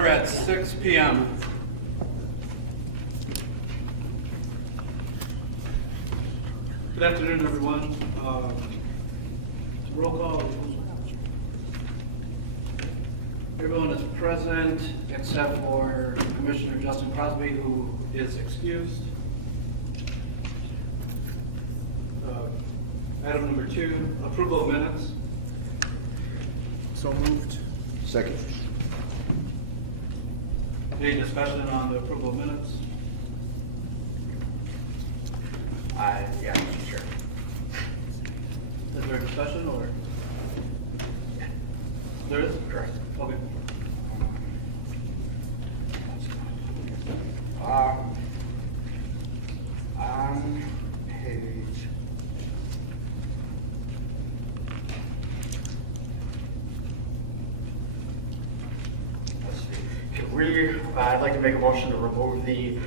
We're at 6 p.m. Good afternoon, everyone. Roll call. Everyone is present except for Commissioner Justin Crosby, who is excused. Item number 2, approval of minutes. So moved. Second. Any discussion on the approval of minutes? Yeah, Mr. Chair. Is there a discussion or? There is? Correct. Okay. On page. Let's see. I'd like to make a motion to remove the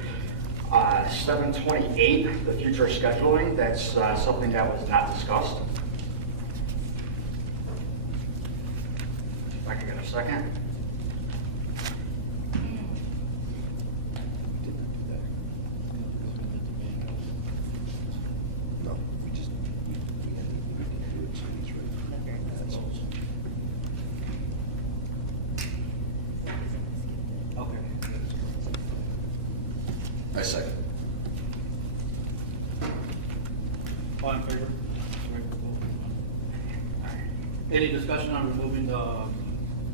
728, the future scheduling. That's something that was not discussed. If I can get a second. No, we just, we had to do a change, right? That's all. Okay. I second. All in favor? Any discussion on removing the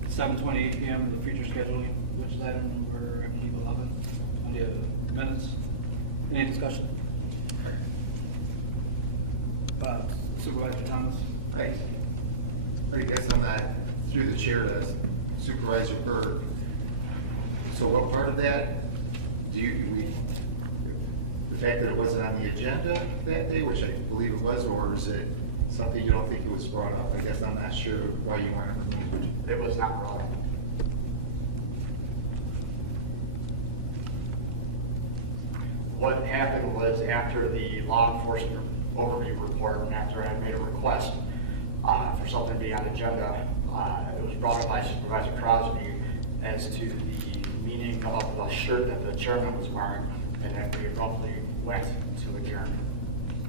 7:28 p.m. the future scheduling, which is item number, I believe, 11 on the minutes? Any discussion? Supervisor Thomas? Thanks. I guess I'm not through the chair to Supervisor Berg. So what part of that the fact that it wasn't on the agenda that day, which I believe it was, or is it something you don't think it was brought up? I guess I'm not sure why you want to remove it. It was not brought up. What happened was after the law enforcement overview report and after I made a request for something to be on the agenda, it was brought up by Supervisor Crosby as to the meaning of the shirt that the chairman was wearing, and then we abruptly went to adjourn.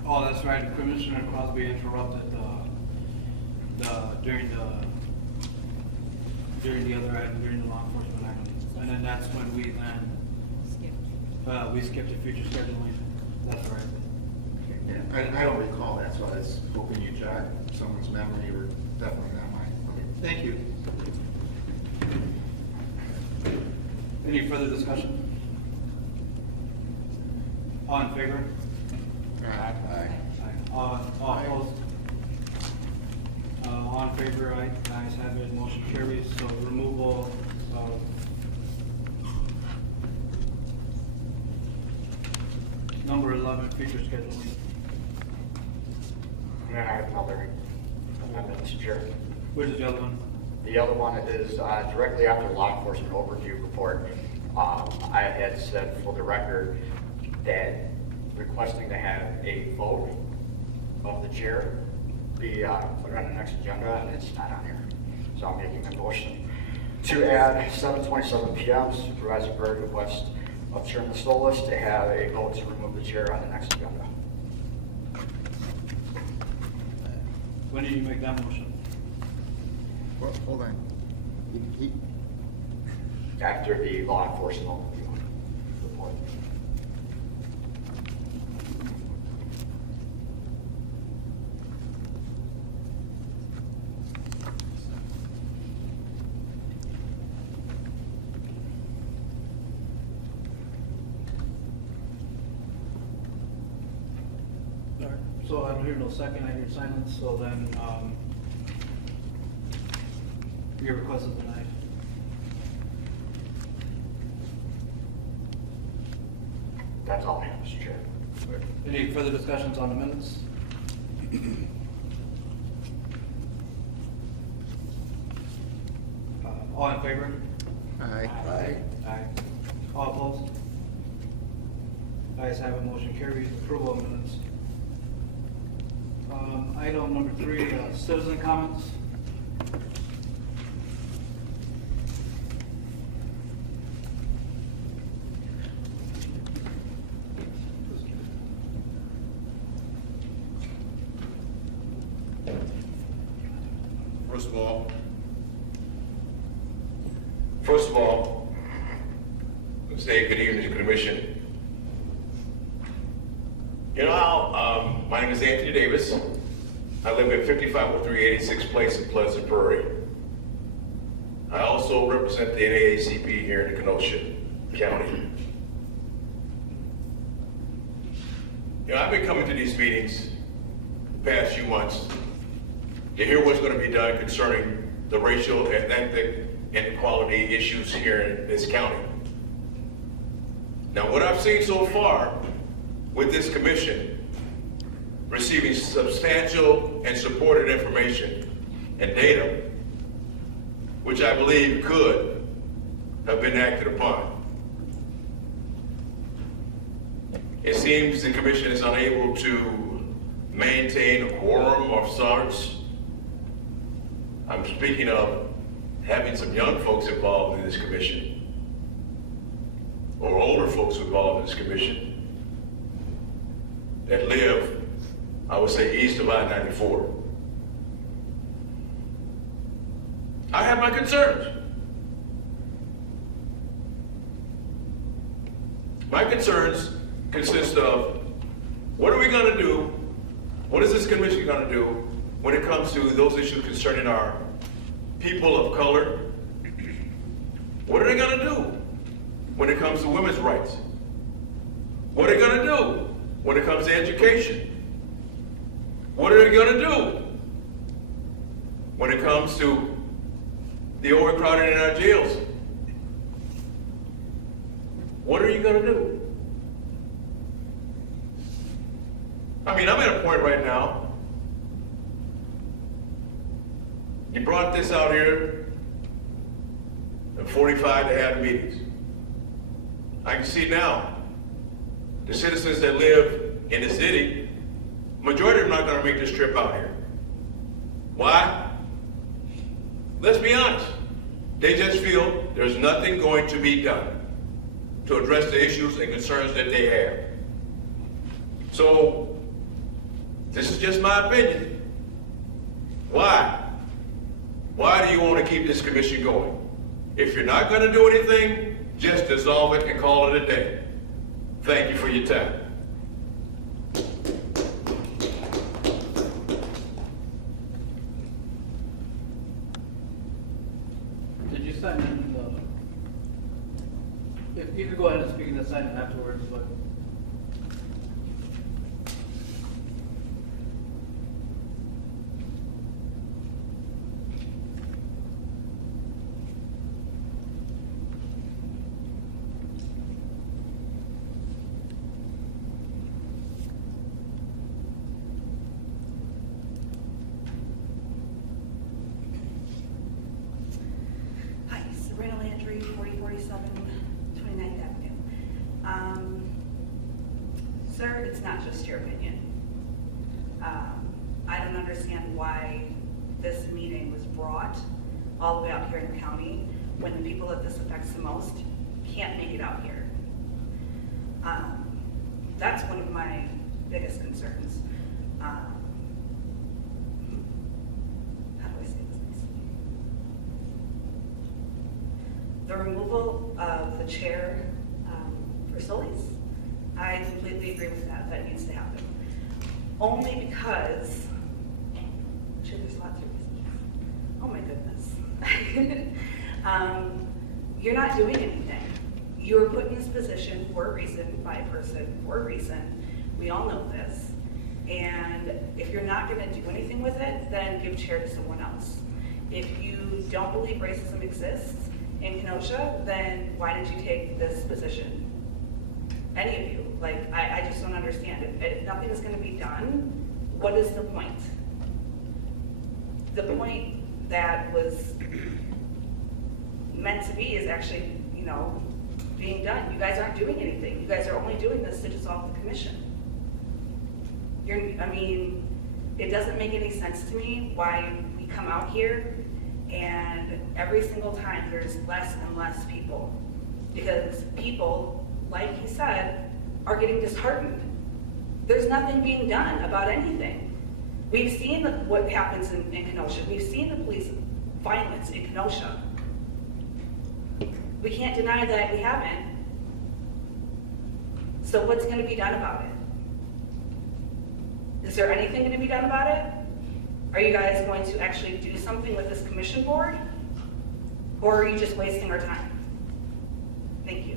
Oh, that's right. Commissioner Crosby interrupted during the other item, during the law enforcement item, and then that's when we skipped the future scheduling. That's right. Yeah, I don't recall that, so I was hoping you jog someone's memory, or definitely not mine. Okay, thank you. Any further discussion? All in favor? Aye. All opposed? All in favor, aye. Ayes have it, motion carries. So removal of number 11, future scheduling. And then I have another amendment, Mr. Chair. Which is the other one? The other one is directly after the law enforcement overview report. I had said for the record that requesting to have a vote of the chair be put on the next agenda, and it's not on here. So I'm making a motion to add 7:27 p.m. Supervisor Berg request of Chairman Solis to have a vote to remove the chair on the next agenda. When did you make that motion? Well, hold on. He, After the law enforcement overview report. All right. So I don't hear no second, I hear silence, so then, your request is denied. That's all I have, Mr. Chair. Any further discussions on the minutes? All in favor? aye. Aye. All opposed? Ayes have it, motion carries. Approval of minutes. Item number 3, citizen comments. First of all, let's say good evening to the commission. You know how, my name is Anthony Davis. I live at 5503 86th Place in Pleasant Prairie. I also represent the NAACP here in Kenosha County. You know, I've been coming to these meetings the past few months to hear what's going to be done concerning the racial and ethnic inequality issues here in this county. Now, what I've seen so far with this commission, receiving substantial and supported information and data, which I believe could have been acted upon. It seems the commission is unable to maintain a quorum of sorts. I'm speaking of having some young folks involved in this commission, or older folks involved in this commission that live, I would say, east of I-94. I have my concerns. My concerns consist of, what are we going to do? What is this commission going to do when it comes to those issues concerning our people of color? What are they going to do when it comes to women's rights? What are they going to do when it comes to education? What are they going to do when it comes to the overcrowding in our jails? What are you going to do? I mean, I'm at a point right now. You brought this out here at 45 to have meetings. I can see now the citizens that live in the city, majority of them are not going to make this trip out here. Why? Let's be honest. They just feel there's nothing going to be done to address the issues and concerns that they have. So, this is just my opinion. Why? Why do you want to keep this commission going? If you're not going to do anything, just dissolve it and call it a day. Thank you for your time. Did you sign in if you could go ahead and speak and then sign in afterwards, but. Hi, Sabrina Landry, 4047 29th Avenue. Sir, it's not just your opinion. I don't understand why this meeting was brought all the way out here in the county when the people that this affects the most can't make it out here. That's one of my biggest concerns. How do I say this? The removal of the chair for Solis, I completely agree with that. That needs to happen. Only because, there's lots of reasons. Oh my goodness. You're not doing anything. You were put in this position for a reason, by a person, for a reason. We all know this. And if you're not going to do anything with it, then give chair to someone else. If you don't believe racism exists in Kenosha, then why did you take this position? Any of you. Like, I just don't understand. If nothing is going to be done, what is the point? The point that was meant to be is actually, being done. You guys aren't doing anything. You guys are only doing this to dissolve the commission. It doesn't make any sense to me why we come out here and every single time there's less and less people. Because people, like he said, are getting disheartened. There's nothing being done about anything. We've seen what happens in Kenosha. We've seen the police violence in Kenosha. We can't deny that we haven't. So what's going to be done about it? Is there anything going to be done about it? Are you guys going to actually do something with this commission board? Or are you just wasting our time? Thank you.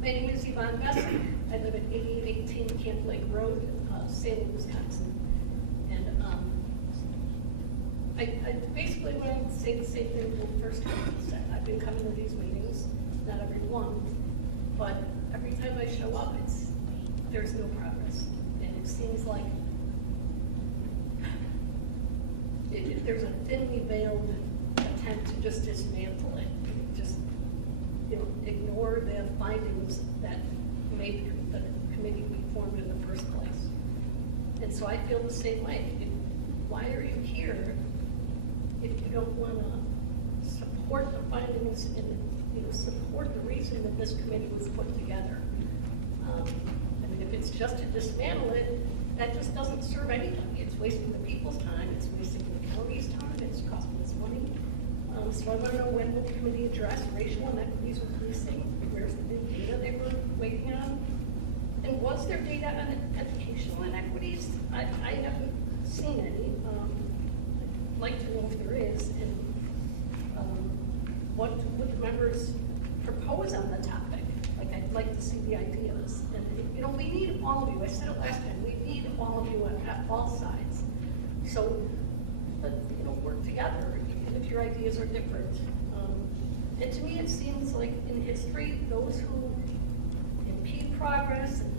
My name is Yvonne Best. I live at 8818 Camp Lake Road, Salem, Wisconsin. And I basically want to say the same thing the first time I said. I've been coming to these meetings, not every one, but every time I show up, there's no progress. And it seems like there's a thinly veiled attempt to just dismantle it, just ignore the findings that made the committee be formed in the first place. And so I feel the same way. Why are you here if you don't want to support the findings and support the reason that this committee was put together? I mean, if it's just to dismantle it, that just doesn't serve anybody. It's wasting the people's time, it's wasting the county's time, it's costing us money. So I want to know, when will the committee address racial inequities with policing? Where's the new data they were waiting on? And was there data on educational inequities? I haven't seen any. I'd like to know if there is, and what would the members propose on the topic? Like, I'd like to see the ideas. And we need all of you. I said it last time. We need all of you on all sides. So, work together, even if your ideas are different. And to me, it seems like in history, those who impede progress and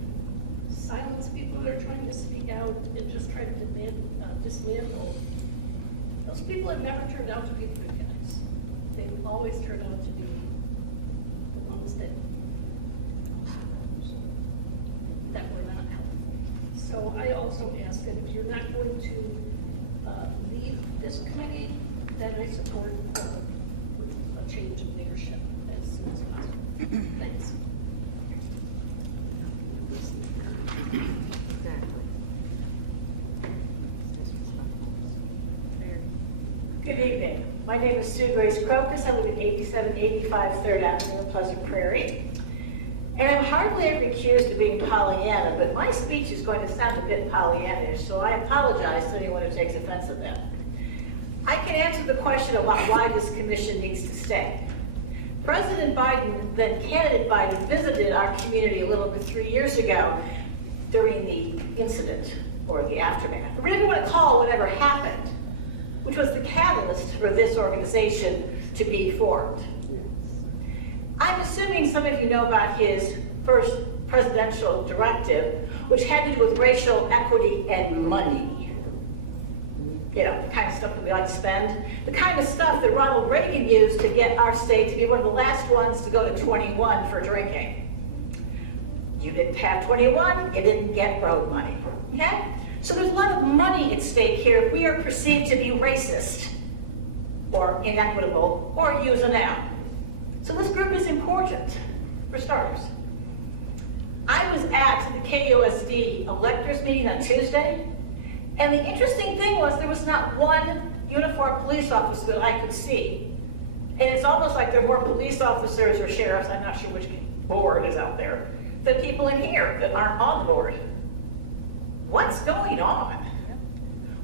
silence people that are trying to speak out and just try to dismantle, those people have never turned out to be the good guys. They've always turned out to be the ones that were not helpful. So I also ask that if you're not going to lead this committee, then I support a change of leadership as soon as possible. Thanks. Good evening. My name is Sue Grace Crocus. I live at 8785 3rd Avenue in Pleasant Prairie. And I'm hardly ever accused of being Pollyanna, but my speech is going to sound a bit Pollyannish, so I apologize to anyone who takes offense at that. I can answer the question about why this commission needs to stay. President Biden, then candidate Biden, visited our community a little bit 3 years ago during the incident or the aftermath. Whatever you want to call whatever happened, which was the catalyst for this organization to be formed. I'm assuming some of you know about his first presidential directive, which had to do with racial equity and money. The kind of stuff that we like to spend. The kind of stuff that Ronald Reagan used to get our state to be one of the last ones to go to 21 for drinking. You didn't have 21, you didn't get road money, okay? So there's a lot of money at stake here if we are perceived to be racist or inequitable or use a noun. So this group is important, for starters. I was at the KUSD electors meeting on Tuesday, and the interesting thing was there was not one uniformed police officer that I could see. And it's almost like there are more police officers or sheriffs, I'm not sure which board is out there, than people in here that aren't on board. What's going on?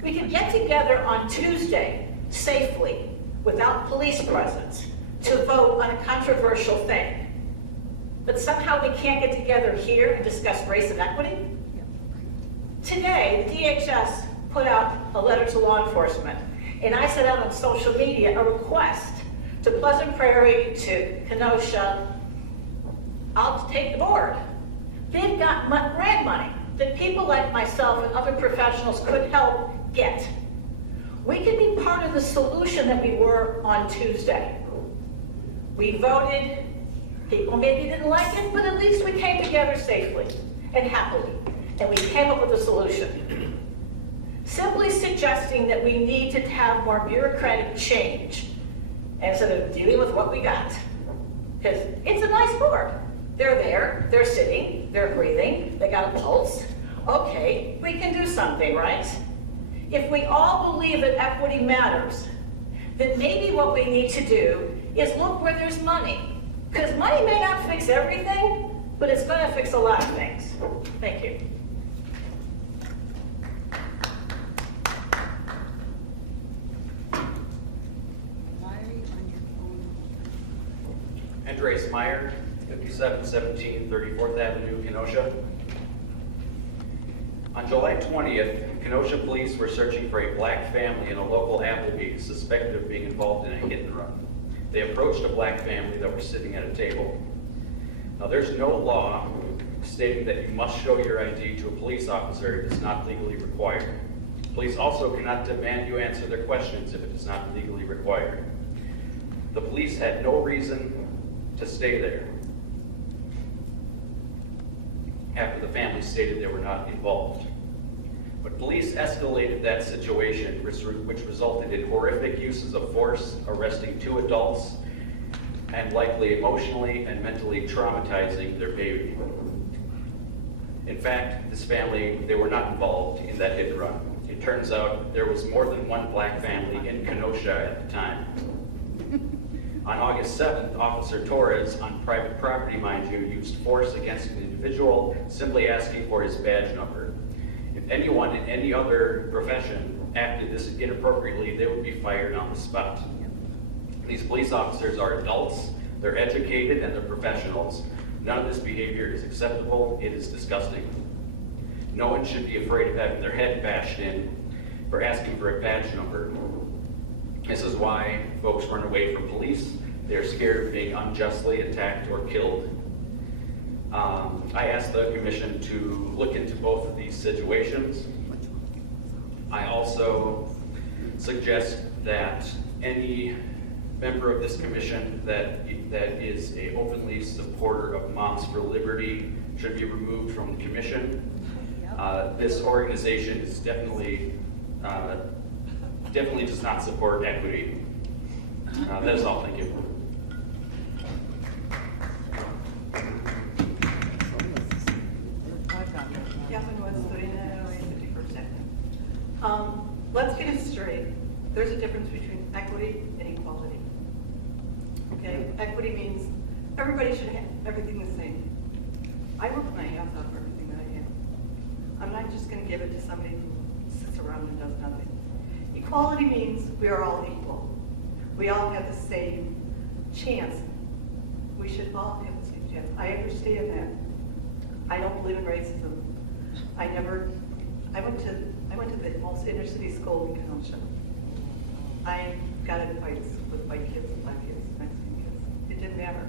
We can get together on Tuesday safely, without police presence, to vote on a controversial thing. But somehow we can't get together here and discuss race and equity? Today, the DHS put out a letter to law enforcement, and I sent out on social media a request to Pleasant Prairie, to Kenosha. I'll take the board. They've got grant money. that people like myself and other professionals could help get. We can be part of the solution that we were on Tuesday. We voted, people maybe didn't like it, but at least we came together safely and happily, and we came up with a solution. Simply suggesting that we need to have more bureaucratic change instead of dealing with what we got. Because it's a nice board. They're there, they're sitting, they're breathing, they got a pulse. Okay, we can do something, right? If we all believe that equity matters, then maybe what we need to do is look where there's money. Because money may not fix everything, but it's going to fix a lot of things. Thank you. Andres Meyer, 5717 34th Avenue, Kenosha. On July 20th, Kenosha police were searching for a black family in a local Applebee's suspected of being involved in a hit and run. They approached a black family that were sitting at a table. Now, there's no law stating that you must show your ID to a police officer if it's not legally required. Police also cannot demand you answer their questions if it is not legally required. The police had no reason to stay there after the family stated they were not involved. But police escalated that situation, which resulted in horrific uses of force, arresting 2 adults, and likely emotionally and mentally traumatizing their baby. In fact, this family, they were not involved in that hit and run. It turns out there was more than one black family in Kenosha at the time. On August 7th, Officer Torres, on private property, mind you, used force against an individual simply asking for his badge number. If anyone in any other profession acted this inappropriately, they would be fired on the spot. These police officers are adults, they're educated, and they're professionals. None of this behavior is acceptable. It is disgusting. No one should be afraid of having their head bashed in for asking for a badge number. This is why folks run away from police. They're scared of being unjustly attacked or killed. I asked the commission to look into both of these situations. I also suggest that any member of this commission that is a openly supporter of Moms for Liberty should be removed from the commission. This organization is definitely does not support equity. That is all. Thank you. Let's get it straight. There's a difference between equity and equality. Okay? Equity means everybody should have everything the same. I work my ass off for everything that I have. I'm not just going to give it to somebody who sits around and does nothing. Equality means we are all equal. We all have the same chance. We should all have the same chance. I understand that. I don't believe in racism. I went to the most inner city school in Kenosha. I got in fights with white kids, black kids, Mexican kids. It didn't matter.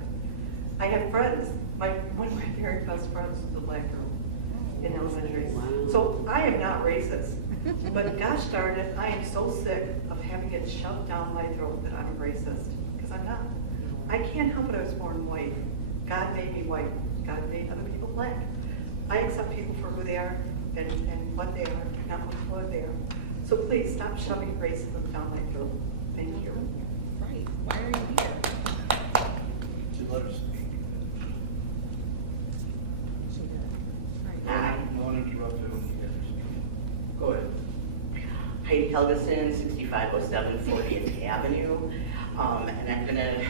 I have friends. One of my very best friends was a black girl in elementary. So I am not racist. But gosh darn it, I am so sick of having it shoved down my throat that I'm a racist. Because I'm not. I can't help it I was born white. God made me white. God made other people black. I accept people for who they are and what they are, not what they are. So please stop shoving racism down my throat. Thank you. Right. Why are you here? 2 letters. No one interrupted when you guys. Go ahead. Heidi Helgeson, 6507 40th Avenue. And I'm going to,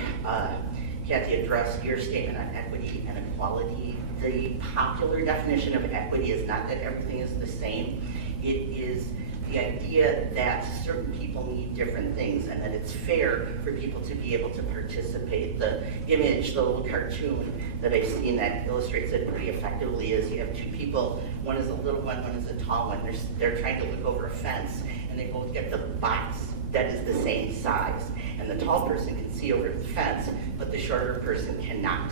Kathy, address your statement on equity and equality. The popular definition of equity is not that everything is the same. It is the idea that certain people need different things and that it's fair for people to be able to participate. The image, the little cartoon that I've seen that illustrates it pretty effectively is you have 2 people, one is a little one is a tall one. They're trying to look over a fence and they both get the box that is the same size. And the tall person can see over the fence, but the shorter person cannot.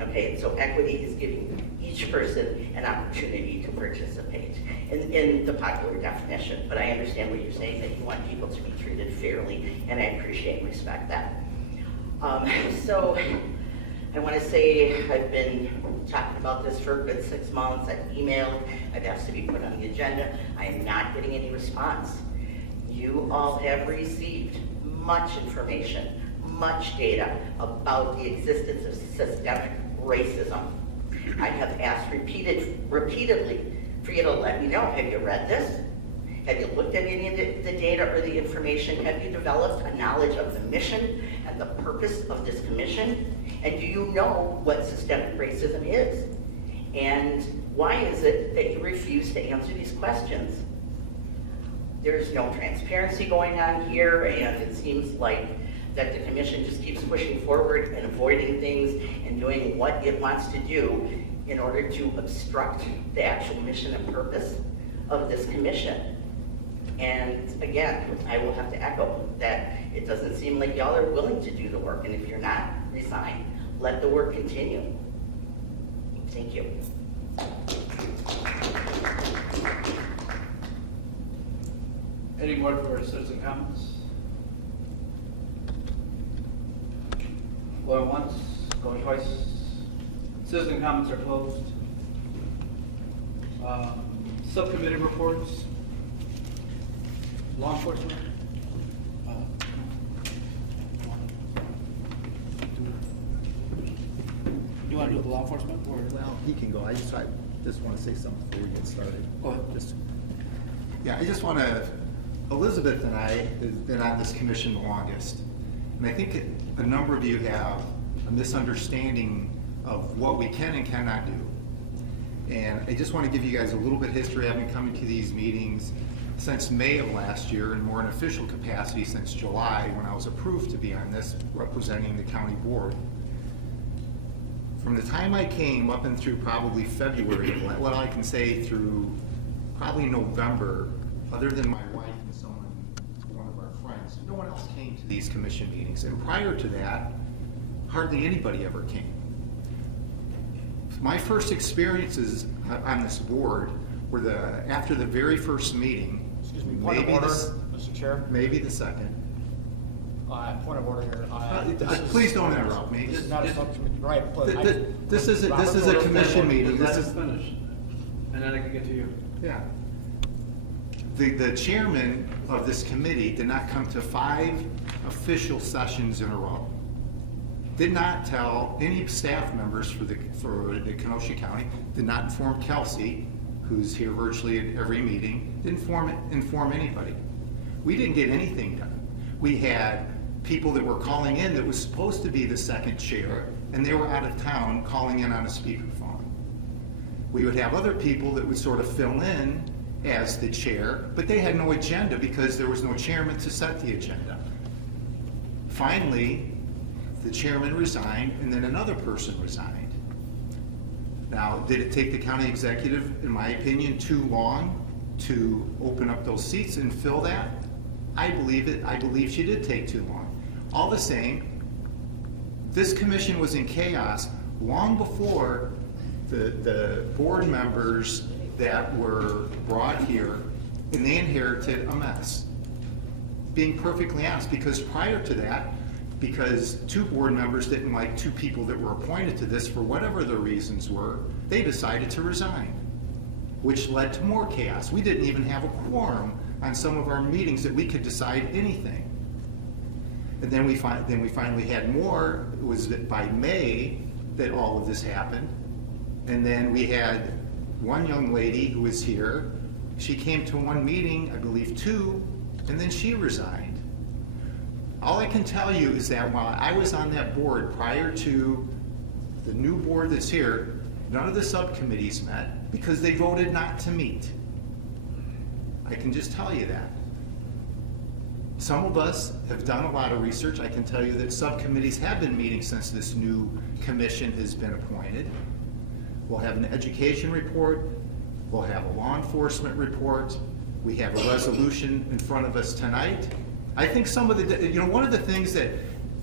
Okay, so equity is giving each person an opportunity to participate in the popular definition. But I understand what you're saying, that you want people to be treated fairly, and I appreciate and respect that. So I want to say I've been talking about this for a good 6 months. I've emailed, I've asked to be put on the agenda. I am not getting any response. You all have received much information, much data about the existence of systemic racism. I have asked repeatedly for you to let me know, have you read this? Have you looked at any of the data or the information? Have you developed a knowledge of the mission and the purpose of this commission? And do you know what systemic racism is? And why is it that you refuse to answer these questions? There's no transparency going on here, and it seems like that the commission just keeps pushing forward and avoiding things and doing what it wants to do in order to obstruct the actual mission and purpose of this commission. And again, I will have to echo that it doesn't seem like y'all are willing to do the work, and if you're not, resign. Let the work continue. Thank you. Any more for citizen comments? Going once, going twice. Citizen comments are closed. Subcommittee reports. Law enforcement. You want to do the law enforcement or? Well, he can go. I just want to say something before we get started. Go ahead. I just want to, Elizabeth and I have been on this commission the longest. And I think a number of you have a misunderstanding of what we can and cannot do. And I just want to give you guys a little bit of history. I've been coming to these meetings since May of last year, and more in official capacity since July, when I was approved to be on this, representing the county board. From the time I came up and through probably February, what I can say through probably November, other than my wife and one of our friends, no one else came to these commission meetings. And prior to that, hardly anybody ever came. My first experiences on this board were after the very first meeting. Excuse me, point of order, Mr. Chair. Maybe the second. Point of order here. Please don't interrupt me. This is not a subcommittee, right? But This is a commission meeting. Let us finish, and then I can get to you. Yeah. The chairman of this committee did not come to 5 official sessions in a row. Did not tell any staff members for the Kenosha County, did not inform Kelsey, who's here virtually at every meeting, didn't inform anybody. We didn't get anything done. We had people that were calling in that was supposed to be the second chair, and they were out of town calling in on a speakerphone. We would have other people that would sort of fill in as the chair, but they had no agenda because there was no chairman to set the agenda. Finally, the chairman resigned, and then another person resigned. Now, did it take the county executive, in my opinion, too long to open up those seats and fill that? I believe it. I believe she did take too long. All the same, this commission was in chaos long before the board members that were brought here, and they inherited a mess. Being perfectly honest, because prior to that, because 2 board members didn't like 2 people that were appointed to this for whatever the reasons were, they decided to resign, which led to more chaos. We didn't even have a quorum on some of our meetings that we could decide anything. And then we finally had more. It was by May that all of this happened. And then we had one young lady who was here. She came to 1 meeting, I believe 2, and then she resigned. All I can tell you is that while I was on that board prior to the new board that's here, none of the subcommittees met because they voted not to meet. I can just tell you that. Some of us have done a lot of research. I can tell you that subcommittees have been meeting since this new commission has been appointed. We'll have an education report. We'll have a law enforcement report. We have a resolution in front of us tonight. I think some of one of the things that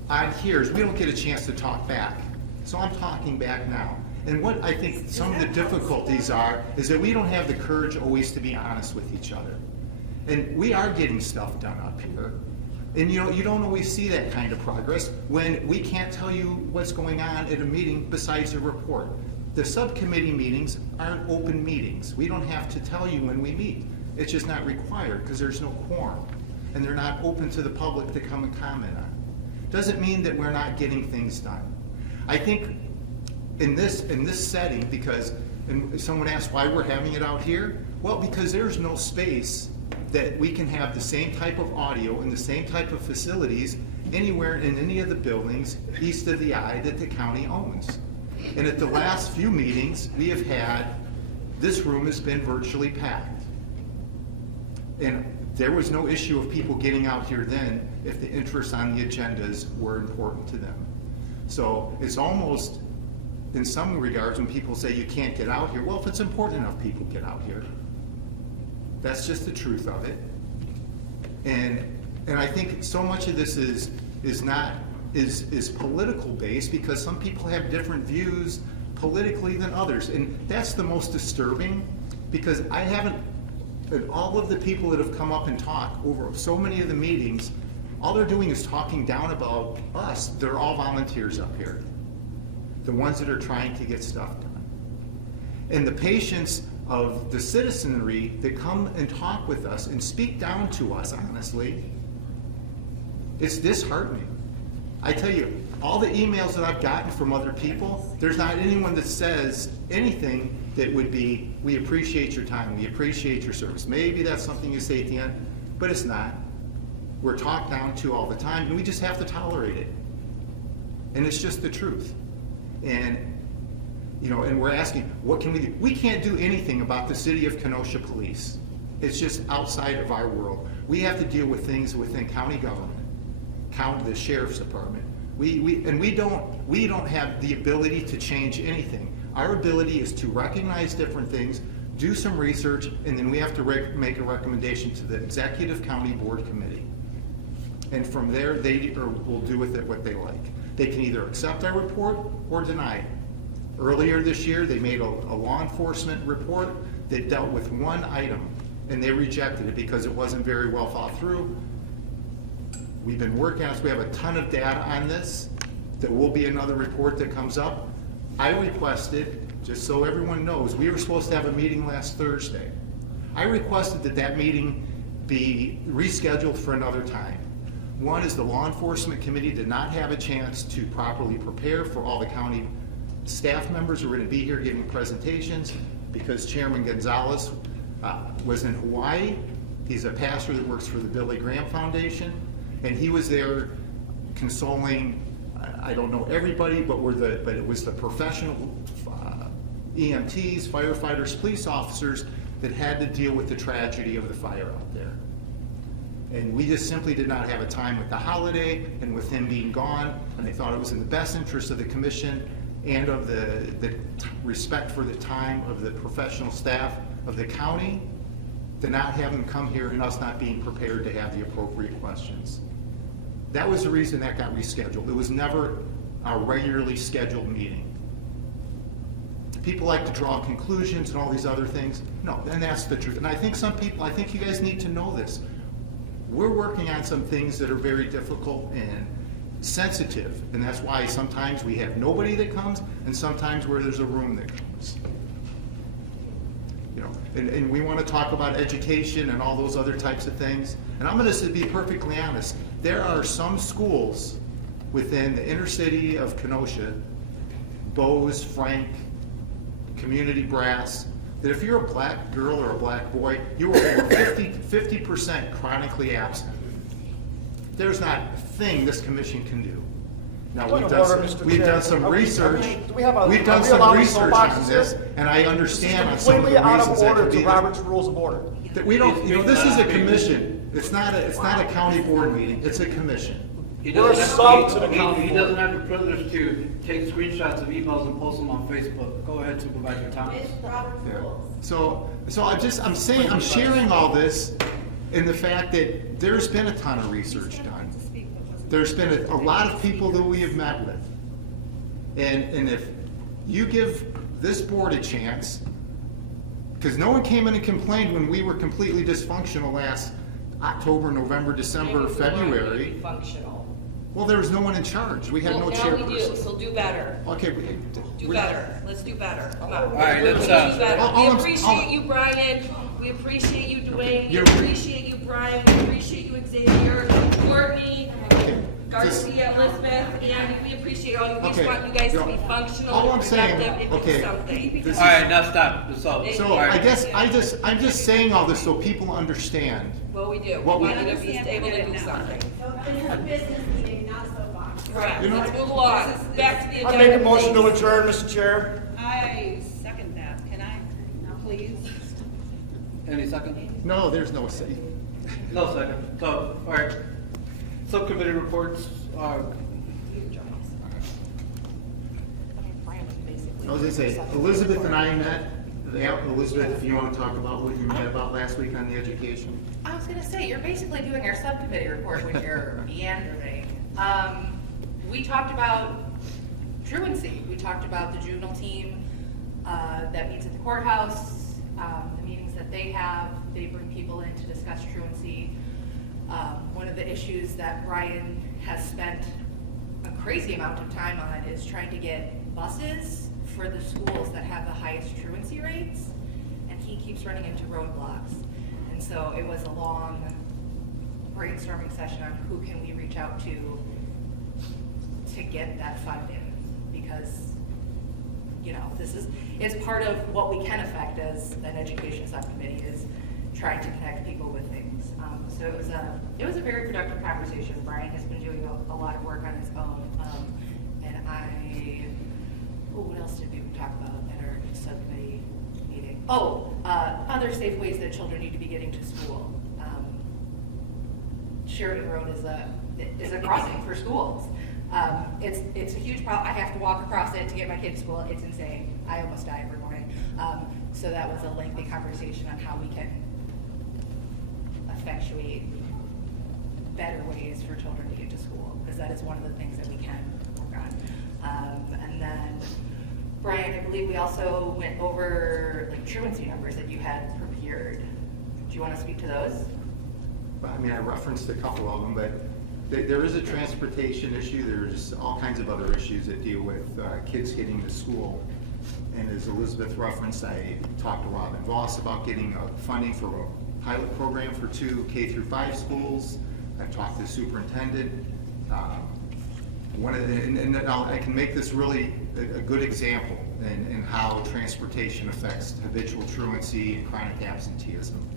on here is we don't get a chance to talk back. So I'm talking back now. And what I think some of the difficulties are is that we don't have the courage always to be honest with each other. And we are getting stuff done up here. And you don't always see that kind of progress when we can't tell you what's going on at a meeting besides a report. The subcommittee meetings aren't open meetings. We don't have to tell you when we meet. It's just not required because there's no quorum. And they're not open to the public to come and comment on. Doesn't mean that we're not getting things done. I think in this setting, because and someone asked why we're having it out here, well, because there's no space that we can have the same type of audio and the same type of facilities anywhere in any of the buildings east of the I that the county owns. And at the last few meetings we have had, this room has been virtually packed. And there was no issue of people getting out here then if the interests on the agendas were important to them. So it's almost, in some regards, when people say you can't get out here, well, if it's important enough, people get out here. That's just the truth of it. And I think so much of this is political based because some people have different views politically than others. And that's the most disturbing because I haven't, and all of the people that have come up and talked over so many of the meetings, all they're doing is talking down about us. They're all volunteers up here. The ones that are trying to get stuff done. And the patience of the citizenry that come and talk with us and speak down to us, honestly, it's disheartening. I tell you, all the emails that I've gotten from other people, there's not anyone that says anything that would be, we appreciate your time, we appreciate your service. Maybe that's something you say at the end, but it's not. We're talked down to all the time, and we just have to tolerate it. And it's just the truth. And and we're asking, what can we do? We can't do anything about the city of Kenosha Police. It's just outside of our world. We have to deal with things within county government, the sheriff's department. We don't have the ability to change anything. Our ability is to recognize different things, do some research, and then we have to make a recommendation to the executive county board committee. And from there, they will do with it what they like. They can either accept our report or deny it. Earlier this year, they made a law enforcement report that dealt with one item, and they rejected it because it wasn't very well thought through. We've been working on this. We have a ton of data on this. There will be another report that comes up. I requested, just so everyone knows, we were supposed to have a meeting last Thursday. I requested that meeting be rescheduled for another time. One is the law enforcement committee did not have a chance to properly prepare for all the county staff members who were going to be here giving presentations because Chairman Gonzalez was in Hawaii. He's a pastor that works for the Billy Graham Foundation, and he was there consoling, I don't know everybody, but it was the professional EMTs, firefighters, police officers that had to deal with the tragedy of the fire out there. And we just simply did not have a time with the holiday and with him being gone, and I thought it was in the best interest of the commission and of the respect for the time of the professional staff of the county to not have him come here and us not being prepared to have the appropriate questions. That was the reason that got rescheduled. It was never a regularly scheduled meeting. People like to draw conclusions and all these other things. No, and that's the truth. And I think I think you guys need to know this. We're working on some things that are very difficult and sensitive, and that's why sometimes we have nobody that comes, and sometimes where there's a room that comes. And we want to talk about education and all those other types of things. And I'm going to be perfectly honest. There are some schools within the inner city of Kenosha, Bose, Frank, Community Brass, that if you're a black girl or a black boy, you are over 50% chronically absent. There's not a thing this commission can do. Now, we've done some research. We've done some research on this, and I understand on some of the reasons that could be to Robert's Rules of Order. that we don't. This is a commission. It's not a county board meeting. It's a commission. He doesn't have the privilege to take screenshots of emails and post them on Facebook. Go ahead, Supervisor Thomas. It's Robert's rules. So I'm sharing all this in the fact that there's been a ton of research done. There's been a lot of people that we have met with. And if you give this board a chance, because no one came in and complained when we were completely dysfunctional last October, November, December, February. Functional. Well, there was no one in charge. We had no chairperson. Now we do, so do better. Okay. Do better. Let's do better. Come on. All right, let's, do better. all I'm- We appreciate you, Brian. We appreciate you, Dwayne. We You're- appreciate you, Brian. We appreciate you, Xavier, Courtney, Garcia, Elizabeth, and we appreciate all you. We just Okay. want you guys to No, be functional, all I'm saying, productive, and do okay, something. this All right, now stop. So, So all I right. guess I'm just saying all this so people understand. Well, we do. We What we- want you to be able to do something. So this is a business meeting, not soapbox. Correct. You know- Let's move along. Back to the I agenda. make a motion to please. adjourn, Mr. Chair. I second that. Can I, please? Any second? No, there's no say. No second. So, all right. Subcommittee reports, I was gonna say, Elizabeth and I met, Elizabeth, if you want to talk about what you met about last week on the education. I was gonna say, you're basically doing our subcommittee report when you're meandering. We talked about truancy. We talked about the juvenile team that meets at the courthouse, the meetings that they have. They bring people in to discuss truancy. One of the issues that Brian has spent a crazy amount of time on is trying to get buses for the schools that have the highest truancy rates, and he keeps running into roadblocks. And so it was a long brainstorming session on who can we reach out to get that funding, because, you know, it's part of what we can affect as an education subcommittee, is trying to connect people with things. So it was a very productive conversation. Brian has been doing a lot of work on his own, what else did we talk about at our subcommittee meeting? Other safe ways that children need to be getting to school. Sheridan Road is a crossing for schools. It's a huge problem. I have to walk across it to get my kid to school. It's insane. I almost die every morning. So that was a lengthy conversation on how we can effectuate better ways for children to get to school, because that is one of the things that we can work on. And then, Brian, I believe we also went over like truancy numbers that you had prepared. Do you want to speak to those? I mean, I referenced a couple of them, but there is a transportation issue. There's all kinds of other issues that deal with kids getting to school. And as Elizabeth referenced, I talked to Robin Voss about getting funding for a pilot program for 2 K-5 schools. I've talked to the superintendent. I can make this really a good example in how transportation affects habitual truancy and chronic absenteeism.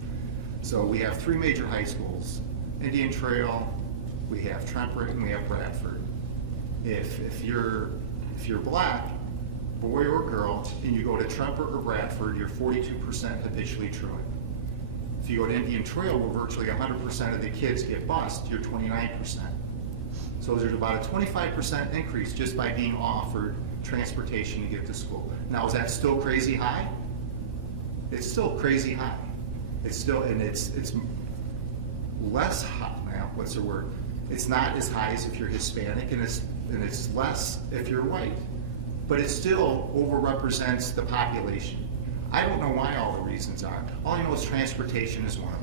So we have 3 major high schools: Indian Trail, we have Tremper, and we have Bradford. If you're black, boy or girl, and you go to Tremper or Bradford, you're 42% habitually truant. If you go to Indian Trail, where virtually 100% of the kids get bused, you're 29%. So there's about a 25% increase just by being offered transportation to get to school. Now, is that still crazy high? It's still crazy high. It's still, and it's less high now. What's the word? It's not as high as if you're Hispanic, and it's less if you're white. But it still overrepresents the population. I don't know why all the reasons are. All I know is transportation is one of them.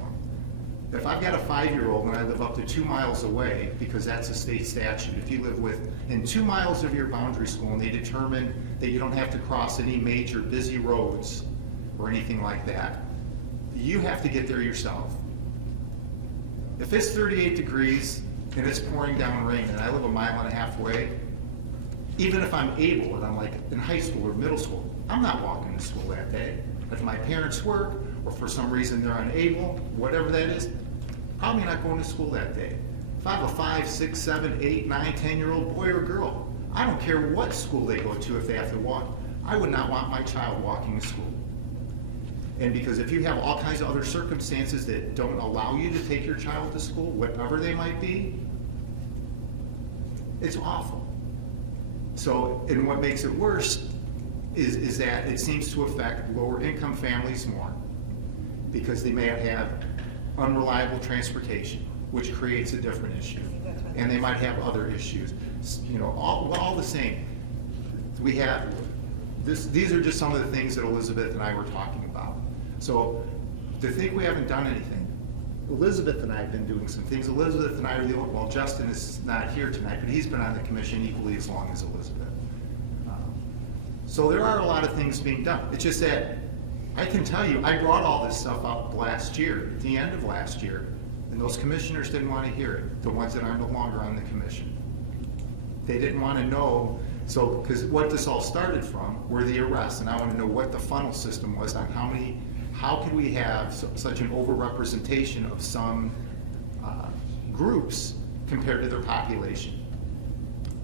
If I've got a 5-year-old and I live up to 2 miles away, because that's a state statute, if you live within 2 miles of your boundary school and they determine that you don't have to cross any major busy roads or anything like that, you have to get there yourself. If it's 38 degrees and it's pouring down rain and I live a mile and a half away, even if I'm able and I'm like in high school or middle school, I'm not walking to school that day. If my parents work or for some reason they're unable, whatever that is, probably not going to school that day. If I have a 5, 6, 7, 8, 9, 10-year-old boy or girl, I don't care what school they go to if they have to walk. I would not want my child walking to school. And because if you have all kinds of other circumstances that don't allow you to take your child to school, whatever they might be, it's awful. So, and what makes it worse is that it seems to affect lower income families more, because they may have unreliable transportation, which creates a different issue. And they might have other issues, you know, all the same. We have, these are just some of the things that Elizabeth and I were talking about. So to think we haven't done anything, Elizabeth and I have been doing some things. Elizabeth and I are the only, well, Justin is not here tonight, but he's been on the commission equally as long as Elizabeth. So there are a lot of things being done. It's just that I can tell you, I brought all this stuff up last year, at the end of last year, and those commissioners didn't want to hear it, the ones that are no longer on the commission. They didn't want to know, so, because what this all started from were the arrests, and I want to know what the funnel system was on how could we have such an overrepresentation of some groups compared to their population.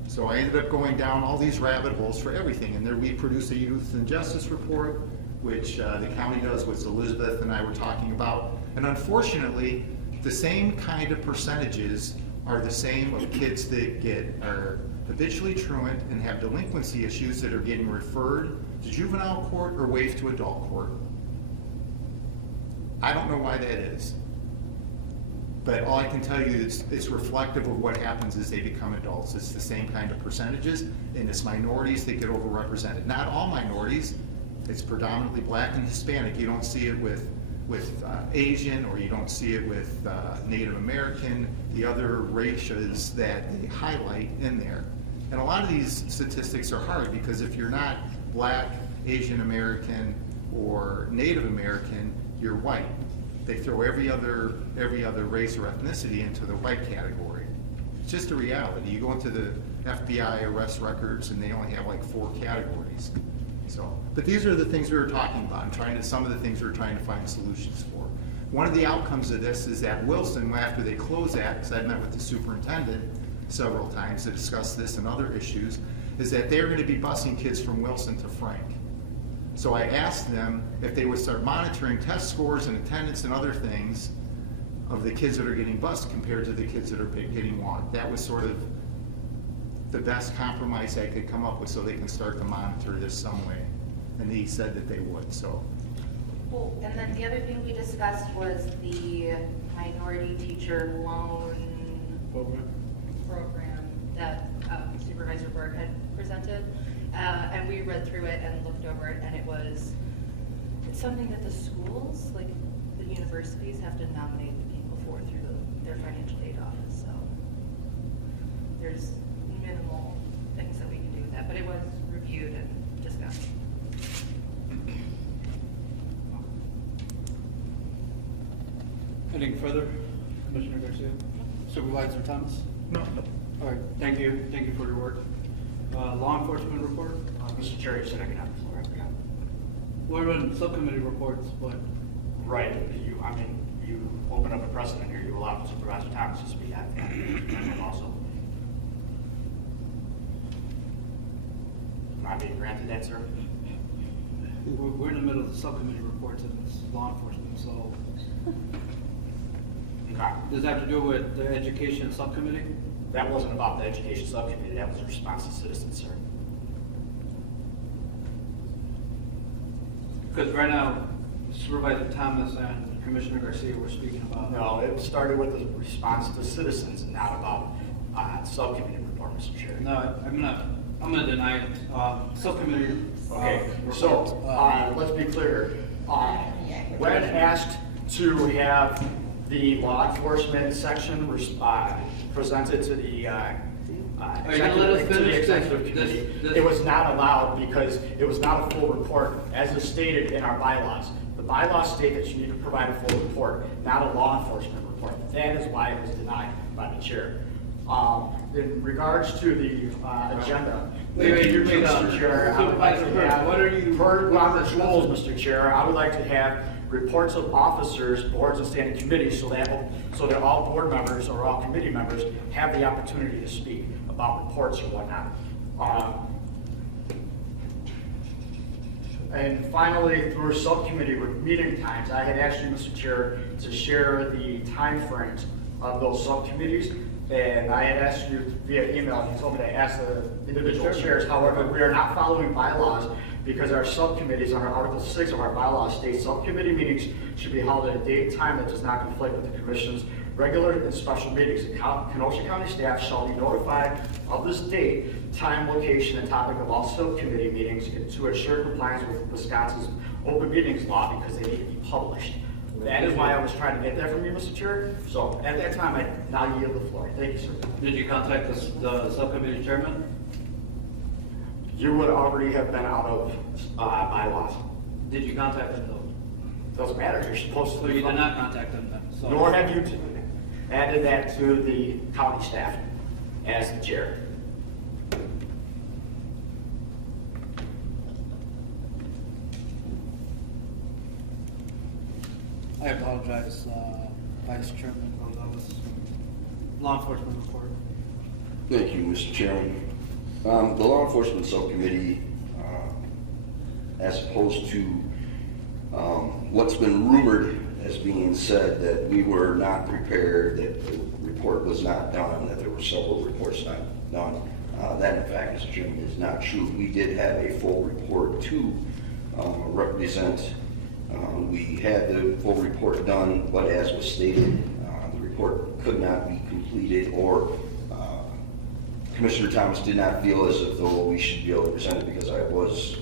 So I ended up going down all these rabbit holes for everything, and there we produced a youth and justice report, which the county does, which Elizabeth and I were talking about. And unfortunately, the same kind of percentages are the same of kids that are habitually truant and have delinquency issues that are getting referred to juvenile court or waived to adult court. I don't know why that is. But all I can tell you is it's reflective of what happens as they become adults. It's the same kind of percentages, and it's minorities that get overrepresented. Not all minorities. It's predominantly Black and Hispanic. You don't see it with Asian, or you don't see it with Native American, the other races that they highlight in there. And a lot of these statistics are hard because if you're not Black, Asian American, or Native American, you're white. They throw every other race or ethnicity into the white category. It's just a reality. You go into the FBI arrest records and they only have like 4 categories. So, but these are the things we were talking about and some of the things we were trying to find solutions for. One of the outcomes of this is that Wilson, after they close that, because I met with the superintendent several times to discuss this and other issues, is that they're going to be busing kids from Wilson to Frank. So I asked them if they would start monitoring test scores and attendance and other things of the kids that are getting bused compared to the kids that are getting walked. That was sort of the best compromise I could come up with so they can start to monitor this some way. And he said that they would, so. Well, and then the other thing we discussed was the minority teacher loan program that Supervisor Berg had presented. And we read through it and looked over it, and it's something that the schools, like the universities, have to nominate the people for through their financial aid office. So there's minimal things that we can do with that, but it was reviewed and discussed. Anything further, Commissioner Garcia? Supervisor Thomas? No. All right, thank you for your work. Law enforcement report? Mr. Chair, you said I can have the floor. We're in subcommittee reports, but. Right, you open up a precedent here, you allow Supervisor Thomas to speak at that also. Am I being granted that, sir? We're in the middle of the subcommittee reports and it's law enforcement, so. Okay. Does that have to do with the education subcommittee? That wasn't about the education subcommittee, that was a response to citizens, sir. Because right now, Supervisor Thomas and Commissioner Garcia were speaking about. No, it started with a response to citizens and not about subcommittee report, Mr. Chair. No, I'm gonna deny it. Subcommittee. Okay, so, let's be clear. When asked to have the law enforcement section presented to the executive committee, it was not allowed because it was not a full report as is stated in our bylaws. The bylaws state that you need to provide a full report, not a law enforcement report. That is why it was denied by the chair. In regards to the agenda, Mr. Chair, I would like to have, per Robert's rules, Mr. Chair, I would like to have reports of officers, boards, and standing committees so that all board members or all committee members have the opportunity to speak about reports or whatnot. And finally, through subcommittee meeting times, I had asked you, Mr. Chair, to share the time frames of those subcommittees. And I had asked you via email, you told me to ask the individual chairs. However, we are not following bylaws because our subcommittees, under Article 6 of our bylaws, states subcommittee meetings should be held at a date and time that does not conflict with the commission's Regular and special meetings. The Kenosha County staff shall be notified of this date, time, location, and topic of all subcommittee meetings to ensure compliance with Wisconsin's open meetings law because they need to be published. That is why I was trying to get that from you, Mr. Chair. So at that time, I now yield the floor. Thank you, sir. Did you contact the subcommittee chairman? You would already have been out of bylaws. Did you contact them though? Doesn't matter. You're supposed to. So you did not contact them then? So- Nor have you added that to the county staff as the chair. I apologize, Vice Chairman Gonzalez. Law enforcement report. Thank you, Mr. Chairman. The Law Enforcement Subcommittee, as opposed to what's been rumored as being said that we were not prepared, that the report was not done, that there were several reports not done. That, in fact, Mr. Chairman, is not true. We did have a full report to represent. We had the full report done, but as was stated, the report could not be completed, or Commissioner Thomas did not feel as if though we should be able to present it because I was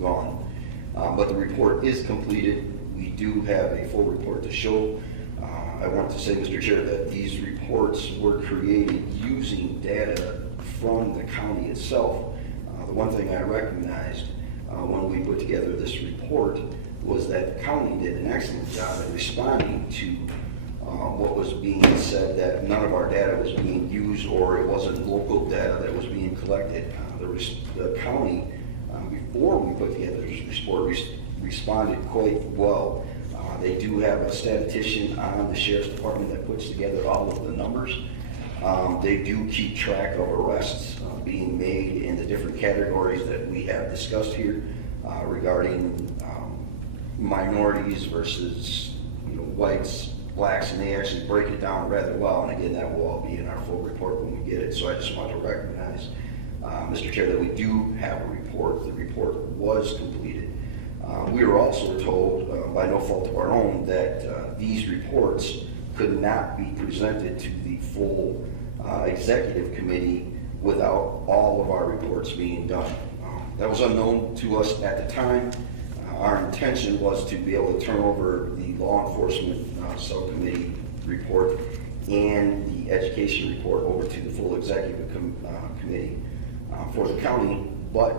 gone. But the report is completed. We do have a full report to show. I want to say, Mr. Chair, that these reports were created using data from the county itself. The one thing I recognized when we put together this report was that the county did an excellent job at responding to what was being said, that none of our data was being used or it wasn't local data that was being collected. The county, before we put together this report, responded quite well. They do have a statistician on the Sheriff's Department that puts together all of the numbers. They do keep track of arrests being made in the different categories that we have discussed here regarding minorities versus whites, blacks, and they actually break it down rather well. And again, that will all be in our full report when we get it. So I just want to recognize, Mr. Chair, that we do have a report. The report was completed. We were also told, by no fault of our own, that these reports could not be presented to the full executive committee without all of our reports being done. That was unknown to us at the time. Our intention was to be able to turn over the law enforcement subcommittee report and the education report over to the full executive committee for the county, but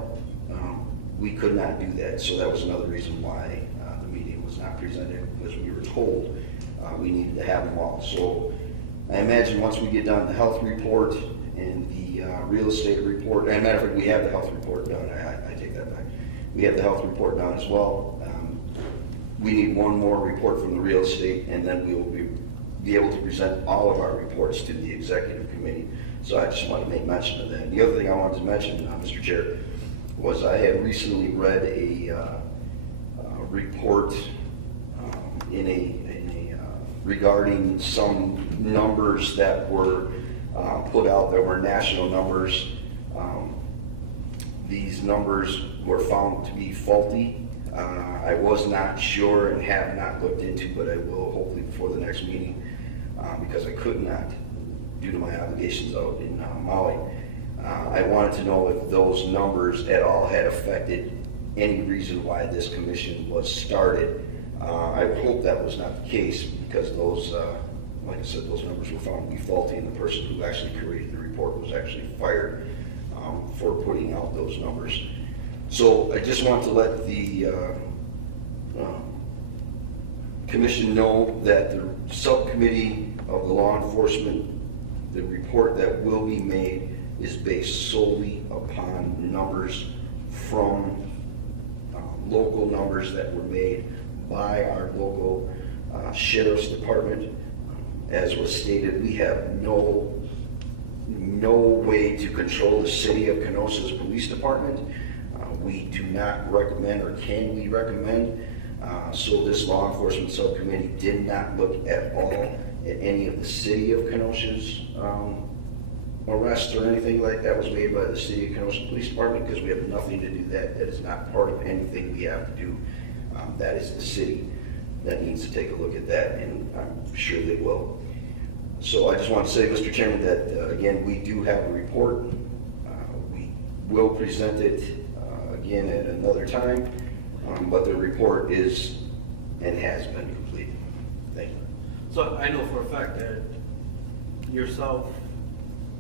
we could not do that. So that was another reason why the meeting was not presented, because we were told we needed to have them all. So I imagine once we get done the health report and the real estate report, and matter of fact, we have the health report done. I take that back. We have the health report done as well. We need one more report from the real estate, and then we will be able to present all of our reports to the executive committee. So I just want to make mention of that. The other thing I wanted to mention, Mr. Chair, was I had recently read a report regarding some numbers that were put out. There were national numbers. These numbers were found to be faulty. I was not sure and have not looked into, but I will hopefully before the next meeting because I could not due to my obligations out in Maui. I wanted to know if those numbers at all had affected any reason why this commission was started. I would hope that was not the case because those, like I said, those numbers were found to be faulty, and the person who actually created the report was actually fired for putting out those numbers. So I just want to let the commission know that the subcommittee of the law enforcement, the report that will be made is based solely upon numbers from local numbers that were made by our local sheriff's department. As was stated, we have no way to control the city of Kenosha's police department. We do not recommend, or can we recommend, so this law enforcement subcommittee did not look at all at any of the city of Kenosha's arrests or anything like that was made by the city of Kenosha Police Department, because we have nothing to do that. That is not part of anything we have to do. That is the city that needs to take a look at that, and I'm sure they will. So I just want to say, Mr. Chairman, that, again, we do have a report. We will present it again at another time, but the report is and has been completed. Thank you. So I know for a fact that yourself,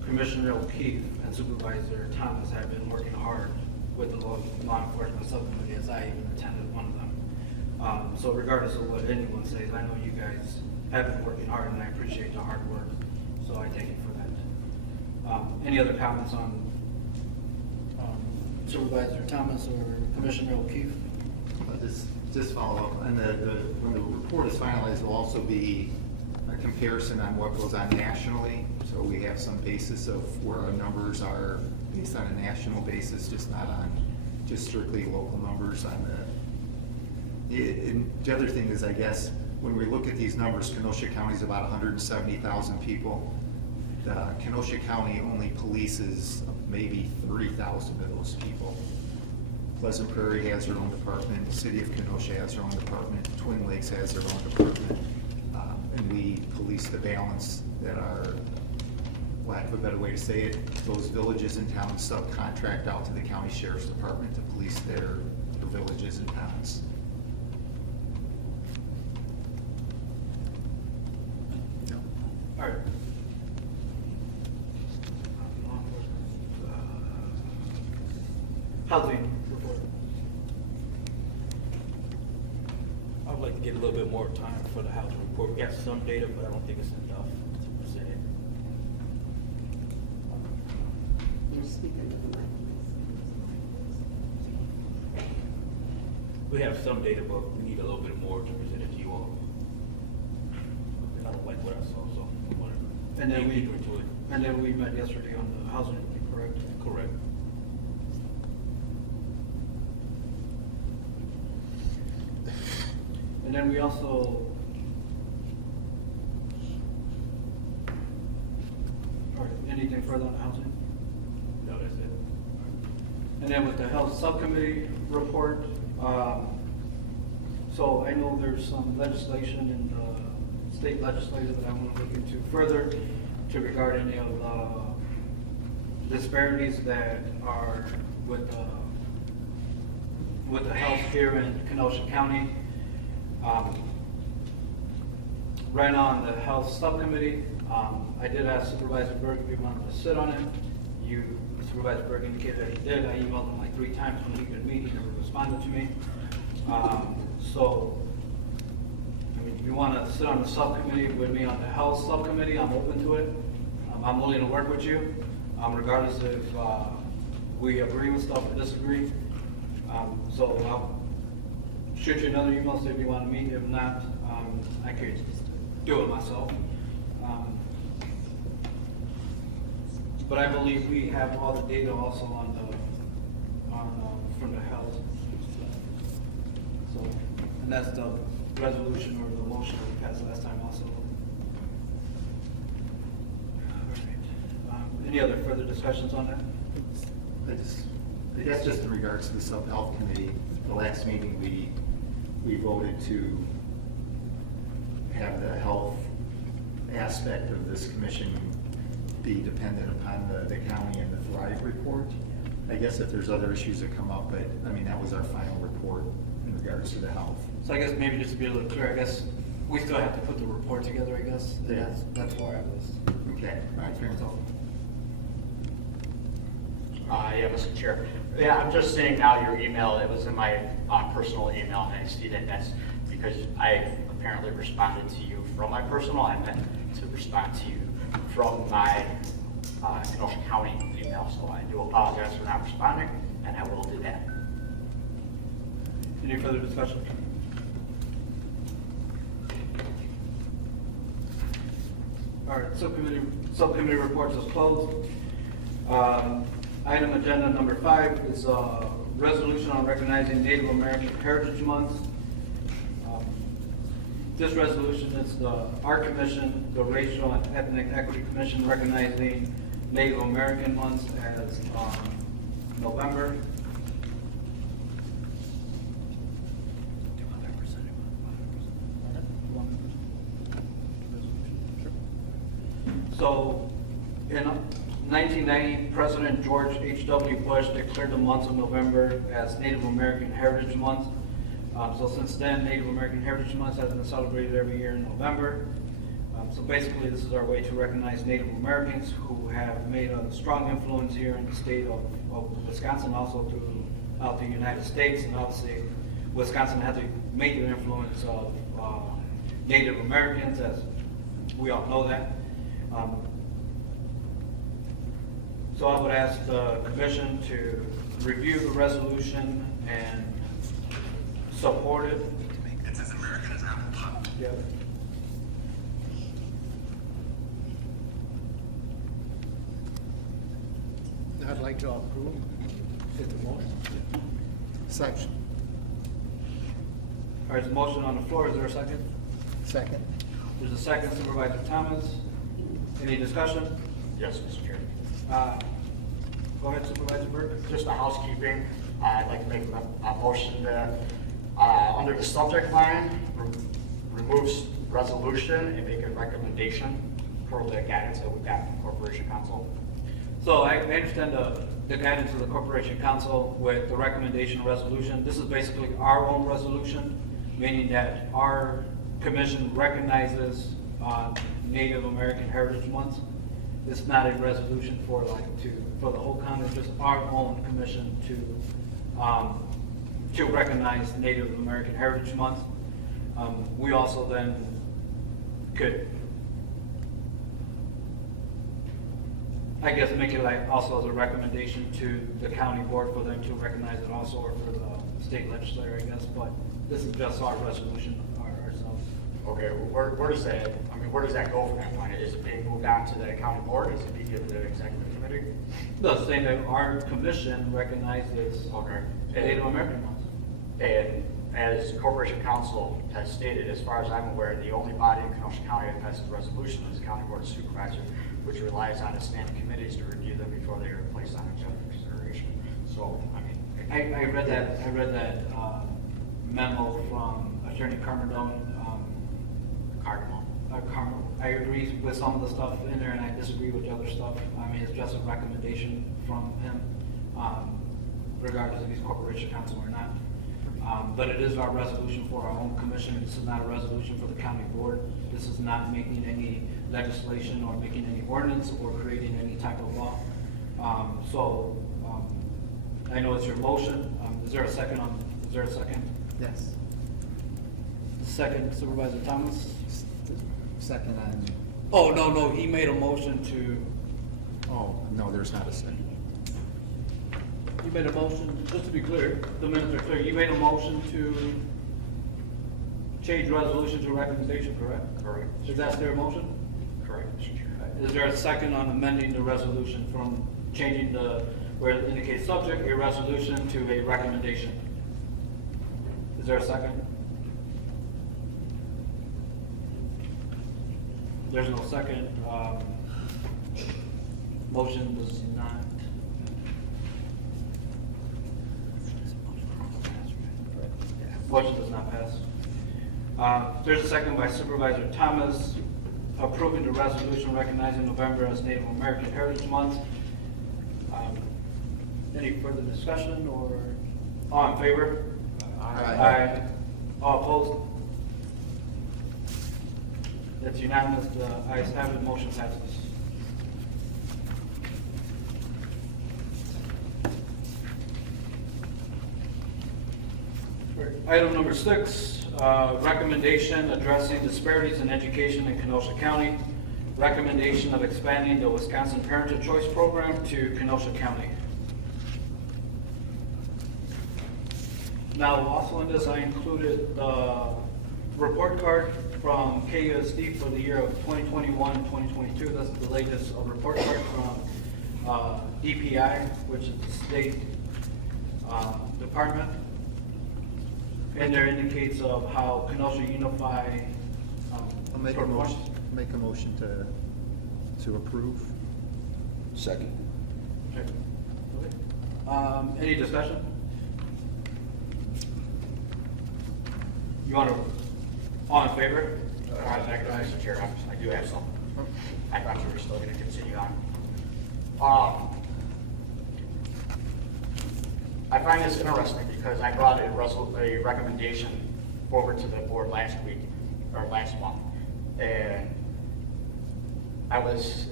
Commissioner O'Keefe, and Supervisor Thomas have been working hard with the law enforcement subcommittee, as I even attended one of them. So regardless of what anyone says, I know you guys have been working hard, and I appreciate the hard work. So I thank you for that. Any other comments on Supervisor Thomas or Commissioner O'Keefe? Just follow up, and when the report is finalized, there'll also be a comparison on what goes on nationally, so we have some basis of where our numbers are based on a national basis, just not on just strictly local numbers on and the other thing is, I guess, when we look at these numbers, Kenosha County is about 170,000 people. Kenosha County only polices maybe 30,000 of those people. Pleasant Prairie has their own department, the city of Kenosha has their own department, Twin Lakes has their own department, and we police the balance that are, lack of a better way to say it, those villages and towns subcontract out to the county sheriff's department to police their villages and towns. All right. Housing report. I would like to get a little bit more time for the housing report. We got some data, but I don't think it's enough to present it. We have some data, but we need a little bit more to present it to you all. I don't like what I saw, so I want to And then dig deeper into it. And then we met yesterday on the housing, correct? Correct. And then we also, all right, anything further on housing? No, that's it. And then with the health subcommittee report, so I know there's some legislation in the state legislature that I want to look into further to regard any of the disparities that are with the health here in Kenosha County. Right on the health subcommittee, I did ask Supervisor Berg if he wanted to sit on it. Supervisor Berg indicated that he did. I emailed him like 3 times when he could meet. He never responded to me. So, I mean, if you want to sit on the subcommittee with me on the health subcommittee, I'm open to it. I'm willing to work with you, regardless if we agree with stuff or disagree. So I'll shoot you another email, see if you want to meet. If not, I could do it myself. But I believe we have all the data also from the health. So, and that's the resolution or the motion that we passed last time also. All right. Any other further discussions on that? I guess just in regards to the sub-health committee, the last meeting we voted to have the health aspect of this commission be dependent upon the county and the Thrive report. I guess if there's other issues that come up, but I mean, that was our final report in regards to the health. So I guess maybe just to be a little clear, I guess we still have to put the report together, I guess. Yeah. That's where I was. Okay, all right, fair enough. Yeah, Mr. Chair. Yeah, I'm just seeing now your email. It was in my personal email, and I see that that's because I apparently responded to you from my personal. I meant to respond to you from my Kenosha County email. So I do apologize for not responding, and I will do that. Any further discussion? All right, subcommittee reports is closed. Item agenda number 5 is a resolution on recognizing Native American Heritage Month. This resolution is our commission, the Racial and Ethnic Equity Commission, recognizing Native American months as November. So in 1990, President George H.W. Bush declared the month of November as Native American Heritage Month. So since then, Native American Heritage Month has been celebrated every year in November. So basically, this is our way to recognize Native Americans who have made a strong influence here in the state of Wisconsin, also throughout the United States. And obviously, Wisconsin has a major influence of Native Americans, as we all know that. So I would ask the commission to review the resolution and support it. It's as American as apple pie. Yep. I'd like to approve. Is the motion? Section. All right, there's a motion on the floor. Is there a second? Second. There's a second, Supervisor Thomas. Any discussion? Yes, Mr. Chair. Go ahead, Supervisor Burke. Just a housekeeping, I'd like to make a motion that, under the subject line, removes resolution and make a recommendation per the guidance that we got from Corporation Council. So I understand the guidance of the Corporation Council with the recommendation resolution. This is basically our own resolution, meaning that our commission recognizes Native American Heritage Month. It's not a resolution for the whole county, it's just our own commission to recognize Native American Heritage Month. We also then could, I guess, make it like also as a recommendation to the county board for them to recognize it also, or for the state legislature, I guess, but this is just our resolution ourselves. Okay, where does that, I mean, where does that go from that point? Is it being moved on to the county board? Is it being given to the executive committee? No, saying that our commission recognizes Okay. Native American Month. And as Corporation Council has stated, as far as I'm aware, the only body in Kenosha County that passes a resolution is the County Board of Supervisors, which relies on its standing committees to review them before they are placed on agenda consideration. So, I mean. I read that memo from Attorney Carmerdone. Carmel. I agree with some of the stuff in there, and I disagree with the other stuff. I mean, it's just a recommendation from him, regardless if he's Corporation Council or not. But it is our resolution for our own commission. This is not a resolution for the county board. This is not making any legislation or making any ordinance or creating any type of law. I know it's your motion. Is there a second? Yes. Second, Supervisor Thomas? Second on, Oh, no, he made a motion to, oh, no, there's not a second. you made a motion, just to be clear, the minutes are clear, you made a motion to change resolution to recommendation, correct? Correct. Is that their motion? Correct, Mr. Chair. Is there a second on amending the resolution from changing where it indicates subject, a resolution, to a recommendation? Is there a second? There's no second. Motion does not. Motion does not pass. There's a second by Supervisor Thomas, approving the resolution recognizing November as Native American Heritage Month. Any further discussion, or all in favor? Aye. All opposed? That's unanimous. The ayes have it, motion passes. Item number 6, recommendation addressing disparities in education in Kenosha County. Recommendation of expanding the Wisconsin Parental Choice Program to Kenosha County. Now, also in this, I included the report card from KUSD for the year of 2021 and 2022. That's the latest report card from DPI, which is the state department. And there indicates of how Kenosha Unify. I'll make a motion to approve. Second. Okay. Any discussion? You want to, all in favor? Mr. Chair, I do have some. I thought you were still gonna continue on. I find this interesting because I brought a recommendation forward to the board last week, or last month. And it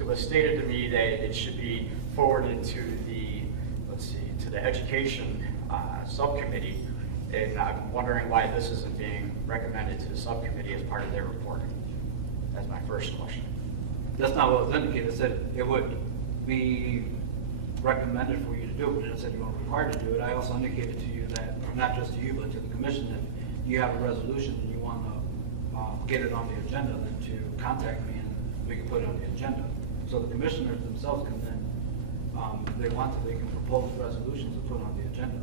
was stated to me that it should be forwarded to the, to the education subcommittee. And I'm wondering why this isn't being recommended to the subcommittee as part of their reporting. That's my first question. That's not what was indicated. It said it would be recommended for you to do it, but it said you weren't required to do it. I also indicated to you that, not just to you, but to the commission, that you have a resolution and you want to get it on the agenda, then to contact me and we can put it on the agenda. So the commissioners themselves can then, if they want to, they can propose resolutions to put on the agenda.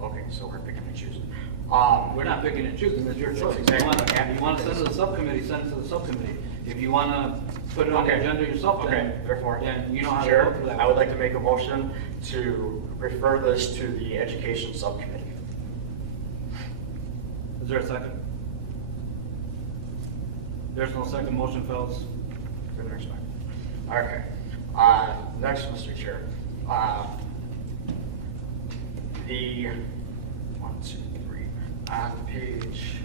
Okay, so we're picking and choosing. We're not picking and choosing, it's your choice. Exactly. If you want to send it to the subcommittee, send it to the subcommittee. If you want to put it on the agenda yourself, Okay, therefore, then you know how to Chair, go through that. I would like to make a motion to refer this to the education subcommittee. Is there a second? There's no second, motion fails. Good respect. Okay. Next, Mr. Chair. The 1, 2, 3 on page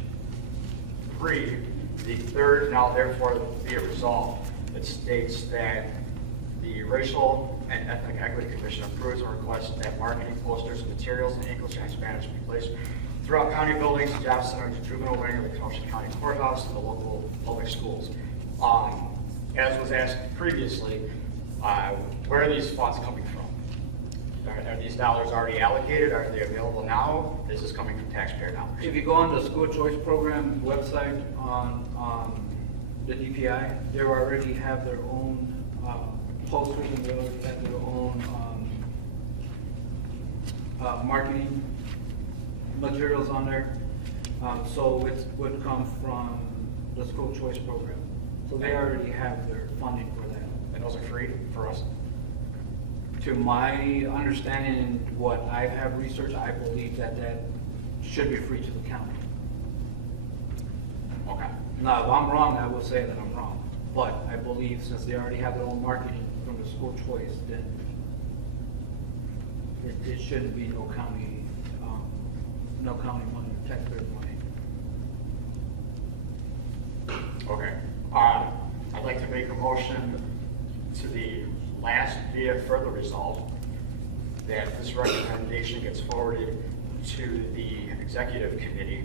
3, the third now therefore be it resolved. It states that the Racial and Ethnic Equity Commission approves a request that marketing posters and materials in English and Spanish be placed throughout county buildings, job center, the juvenile wing of the Kenosha County Courthouse, and the local public schools. As was asked previously, where are these funds coming from? Are these dollars already allocated? Are they available now? Is this coming from taxpayer dollars? If you go on the school choice program website on the DPI, they already have their own posters and they already have their own marketing materials on there. So it would come from the school choice program. So they already have their funding for that. And those are free for us? To my understanding and what I have researched, I believe that that should be free to the county. Okay. Now, if I'm wrong, I will say that I'm wrong. But I believe since they already have their own marketing from the school choice, then it shouldn't be no county money, taxpayer money. Okay. I'd like to make a motion to the last be it further resolved that this recommendation gets forwarded to the executive committee,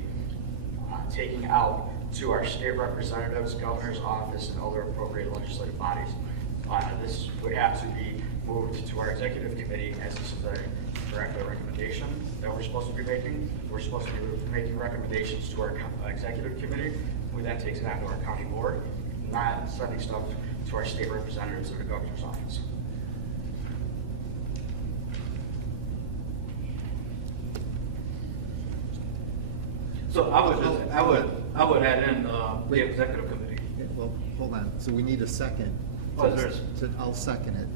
taking out to our state representatives, governor's office, and other appropriate legislative bodies. This would have to be moved to our executive committee as this is a direct recommendation that we're supposed to be making. We're supposed to be making recommendations to our executive committee, who then takes it on to our county board, not sending stuff to our state representatives or the governor's office. So I would add in the executive committee. Yeah, well, hold on, so we need a second. Oh, there's- I'll second it.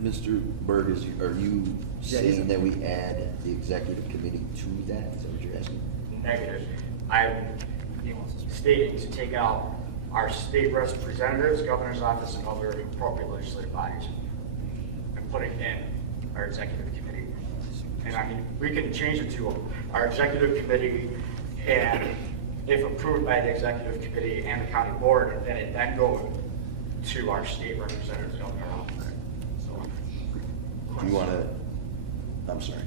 Mr. Berg, are you Yeah, saying that we add the executive committee to that? Is that what you're asking? Negative. I'm stating to take out our state representatives, governor's office, and other appropriate legislative bodies, and putting in our executive committee. And I mean, we can change it to our executive committee, and if approved by the executive committee and the county board, then it then goes to our state representatives, governor office. Do you want to, I'm sorry.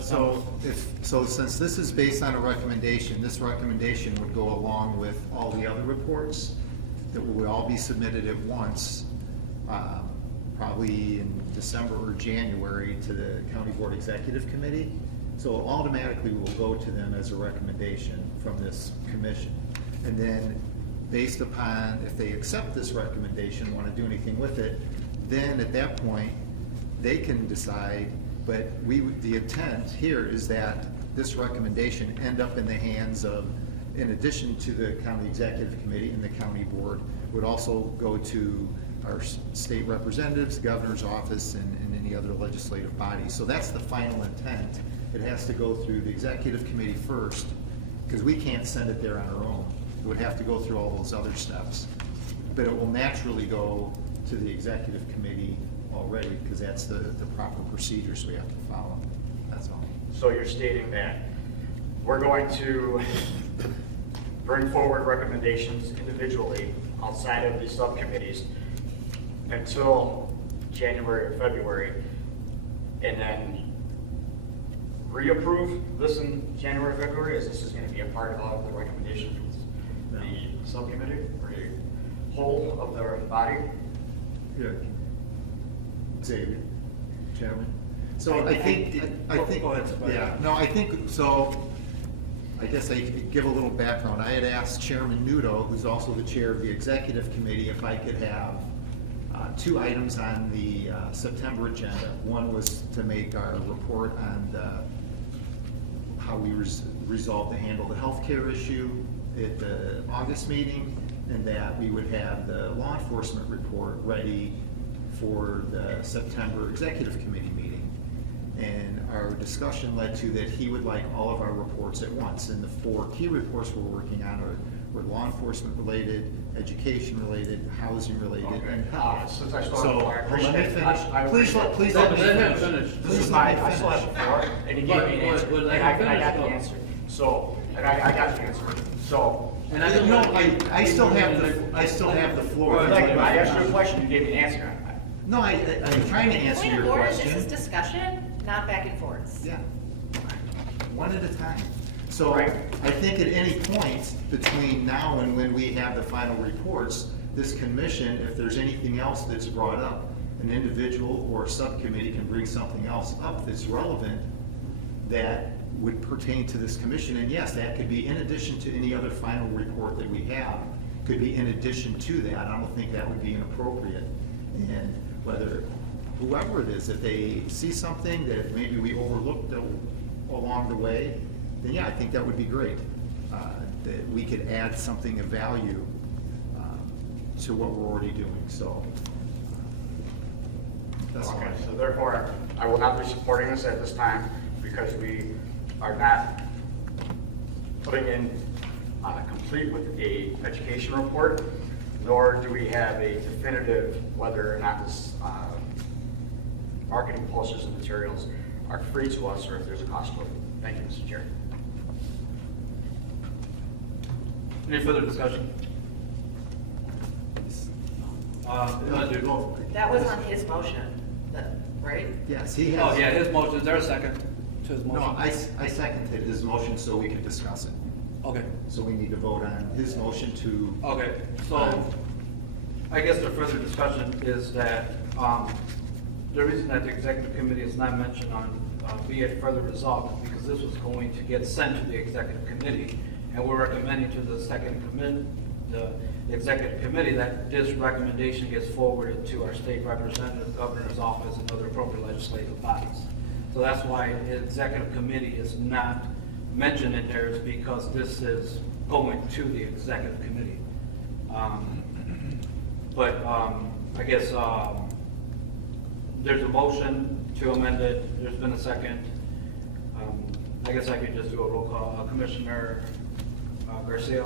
So since this is based on a recommendation, this recommendation would go along with all the other reports that would all be submitted at once, probably in December or January to the County Board Executive Committee. So it automatically will go to them as a recommendation from this commission. And then based upon if they accept this recommendation, want to do anything with it, then at that point, they can decide, but the intent here is that this recommendation end up in the hands of, in addition to the county executive committee and the county board, would also go to our state representatives, governor's office, and any other legislative body. So that's the final intent. It has to go through the executive committee first, because we can't send it there on our own. It would have to go through all those other steps. but it will naturally go to the executive committee already, because that's the proper procedures we have to follow. That's all. So you're stating that we're going to bring forward recommendations individually outside of the subcommittees until January or February, and then reapprove this in January, February, as this is going to be a part of the recommendation from the subcommittee or the whole of the body? Yeah. Xavier, Chairman. So I think, yeah, no, I think, so I guess I could give a little background. I had asked Chairman Nudo, who's also the chair of the executive committee, if I could have 2 items on the September agenda. One was to make our report on how we resolved to handle the healthcare issue at the August meeting, and that we would have the law enforcement report ready for the September executive committee meeting. And our discussion led to that he would like all of our reports at once. And the 4 key reports we're working on were law enforcement related, education related, housing related, and health. Since I still So, have let me finish. Please let me Let him finish. finish. This is my, I still have the floor, and he gave me an answer, But and let I him finish, got the though. answer. So, and I got the answer. So, And I don't No, know, I still have the floor. Well, like, I asked you a question, you gave me an answer. No, I'm trying to answer Point your of order, question. this is discussion, not back and forth. Yeah, one at a time. So Right. I think at any point between now and when we have the final reports, this commission, if there's anything else that's brought up, an individual or subcommittee can bring something else up that's relevant that would pertain to this commission. And yes, that could be in addition to any other final report that we have, could be in addition to that. I don't think that would be inappropriate. And whether, whoever it is, if they see something that maybe we overlooked along the way, then yeah, I think that would be great. That we could add something of value to what we're already doing, so. That's all. Okay, so therefore, I will not be supporting this at this time because we are not putting in complete with a education report, nor do we have a definitive whether or not this marketing posters and materials are free to us or if there's a cost to it. Thank you, Mr. Chair. any further discussion? That was on his motion, right? Yes, he has. Oh, yeah, his motion, is there a second to his motion? No, I seconded his motion so we could discuss it. Okay, So we need to vote on his motion to. okay, so I guess the further discussion is that, the reason that the executive committee is not mentioned on, be it further resolved, is because this was going to get sent to the executive committee, and we're recommending to the the executive committee that this recommendation gets forwarded to our state representative, governor's office, and other appropriate legislative bodies. So that's why the executive committee is not mentioned in there, is because this is going to the executive committee. I guess, there's a motion to amend it, there's been a second. I guess I could just do a roll call. Commissioner Garcia?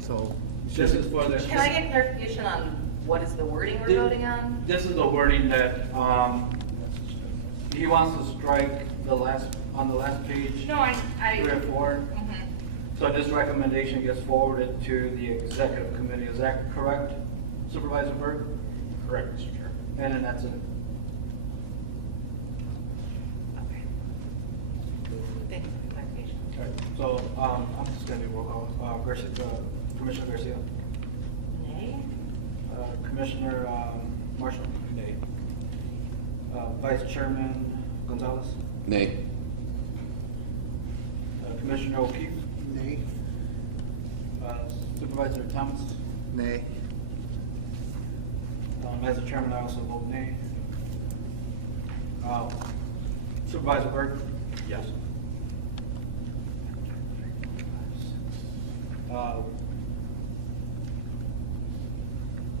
So. This is for the. Can I get clarification on what is the wording we're voting on? This is the wording that, he wants to strike on the last page. No, I. 3 or 4. Mhm. So this recommendation gets forwarded to the executive committee, is that correct, Supervisor Berg? Correct, Mr. Chair. And then that's it. Okay. Thank you for the clarification. So, I'm just gonna do roll call. Commissioner Garcia? Nay? Commissioner Marshall? Nay. Vice Chairman Gonzalez? Nay. Commissioner O'Keefe? Nay. Supervisor Thomas? Nay. As a chairman, I also vote nay. Supervisor Berg? Yes.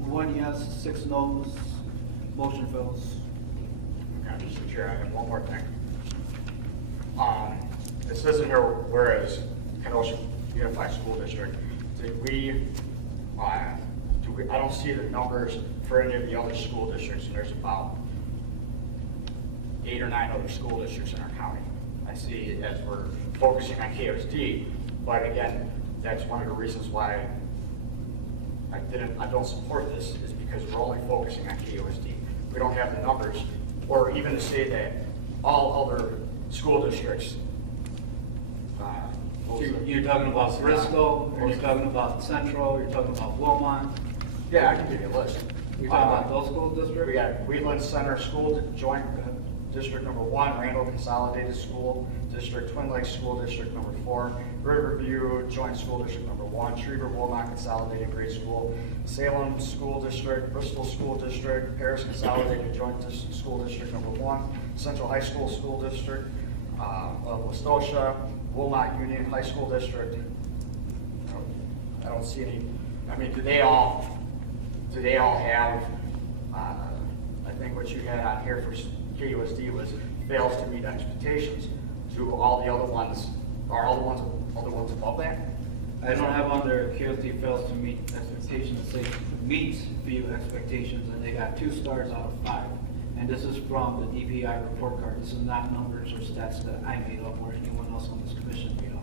One yes, 6 no's, motion fails. Okay, Mr. Chair, I have one more thing. It says in here, whereas Kenosha Unified School District, did we I don't see the numbers for any of the other school districts, and there's about 8 or 9 other school districts in our county. I see it as we're focusing on KOSD, but again, that's one of the reasons why I don't support this, is because we're only focusing on KOSD. We don't have the numbers, or even to say that all other school districts. You're talking about Bristol, or you're talking about Central, you're talking about Wilmont? Yeah, I can give you a list. You're talking about those school districts? We got Wheatland Center School Joint District number 1, Randall Consolidated School District, Twin Lakes School District number 4, Riverview Joint School District number 1, Schriever Wilmot Consolidated Grade School, Salem School District, Bristol School District, Paris Consolidated Joint School District number 1, Central High School District of Kenosha, Wilmot Union High School District. I don't see any. I mean, do they all have? I think what you had on here for KUSD was fails to meet expectations. Do all the other ones, are all the ones above that? I don't have on there KOSD fails to meet expectations. It says meets view expectations, and they got 2 stars out of 5. And this is from the DPI report card. This is not numbers or stats that I made up or anyone else on this commission made up.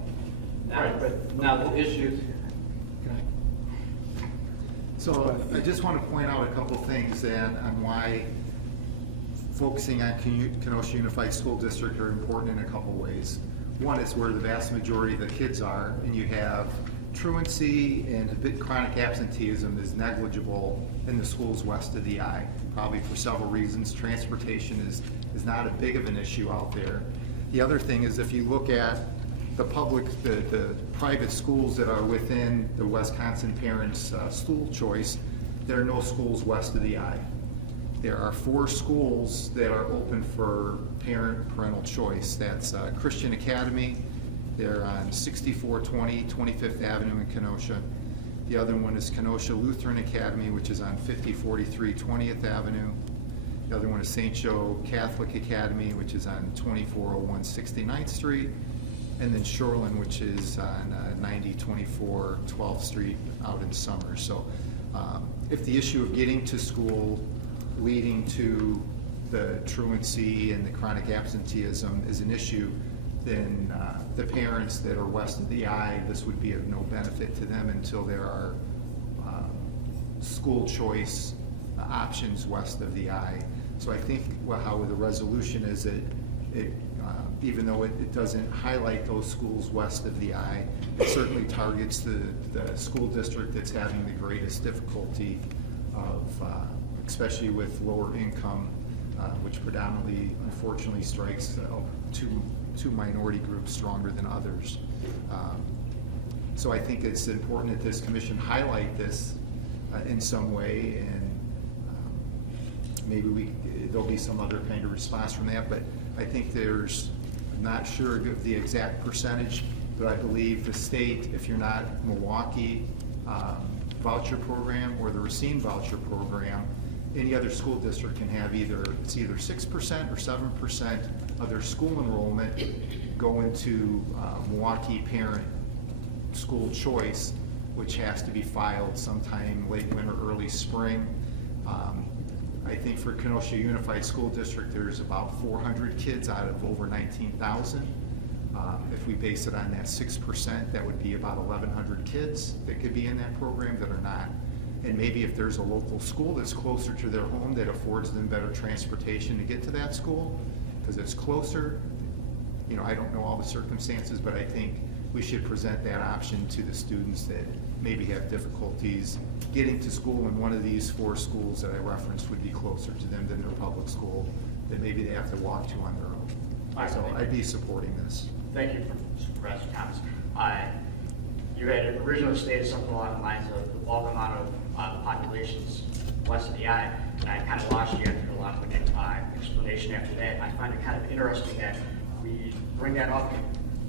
Now, Right, but now the issues. So I just want to point out a couple things then on why focusing on Kenosha Unified School District are important in a couple ways. One is where the vast majority of the kids are, and you have truancy and a bit chronic absenteeism is negligible in the schools west of the I, probably for several reasons. Transportation is not a big of an issue out there. The other thing is if you look at the private schools that are within the Wisconsin Parents School Choice, there are no schools west of the I. There are 4 schools that are open for parental choice. That's Christian Academy. They're on 6420 25th Avenue in Kenosha. The other one is Kenosha Lutheran Academy, which is on 5043 20th Avenue. The other one is St. Joe Catholic Academy, which is on 2401 69th Street. And then Shoreland, which is on 9024 12th Street out in Summers. So if the issue of getting to school leading to the truancy and the chronic absenteeism is an issue, then the parents that are west of the I, this would be of no benefit to them until there are school choice options west of the I. So I think how the resolution is it even though it doesn't highlight those schools west of the I, it certainly targets the school district that's having the greatest difficulty of, especially with lower income, which predominantly, unfortunately, strikes two minority groups stronger than others. So I think it's important that this commission highlight this in some way, and maybe there'll be some other kind of response from that, but I think I'm not sure of the exact percentage, but I believe the state, if you're not Milwaukee voucher program or the Racine voucher program, any other school district can have either 6% or 7% of their school enrollment go into Milwaukee Parent School Choice, which has to be filed sometime late winter, early spring. I think for Kenosha Unified School District, there's about 400 kids out of over 19,000. If we base it on that 6%, that would be about 1,100 kids that could be in that program that are not. And maybe if there's a local school that's closer to their home that affords them better transportation to get to that school, because it's closer, I don't know all the circumstances, but I think we should present that option to the students that maybe have difficulties getting to school, and one of these 4 schools that I referenced would be closer to them than their public school that maybe they have to walk to on their own. So I'd be supporting this. Thank you for Supervisor Thomas. You had originally stated something along the lines of the bulk amount of the populations west of the I, and I kind of lost you after a lot of explanation after that. I find it kind of interesting that we bring that up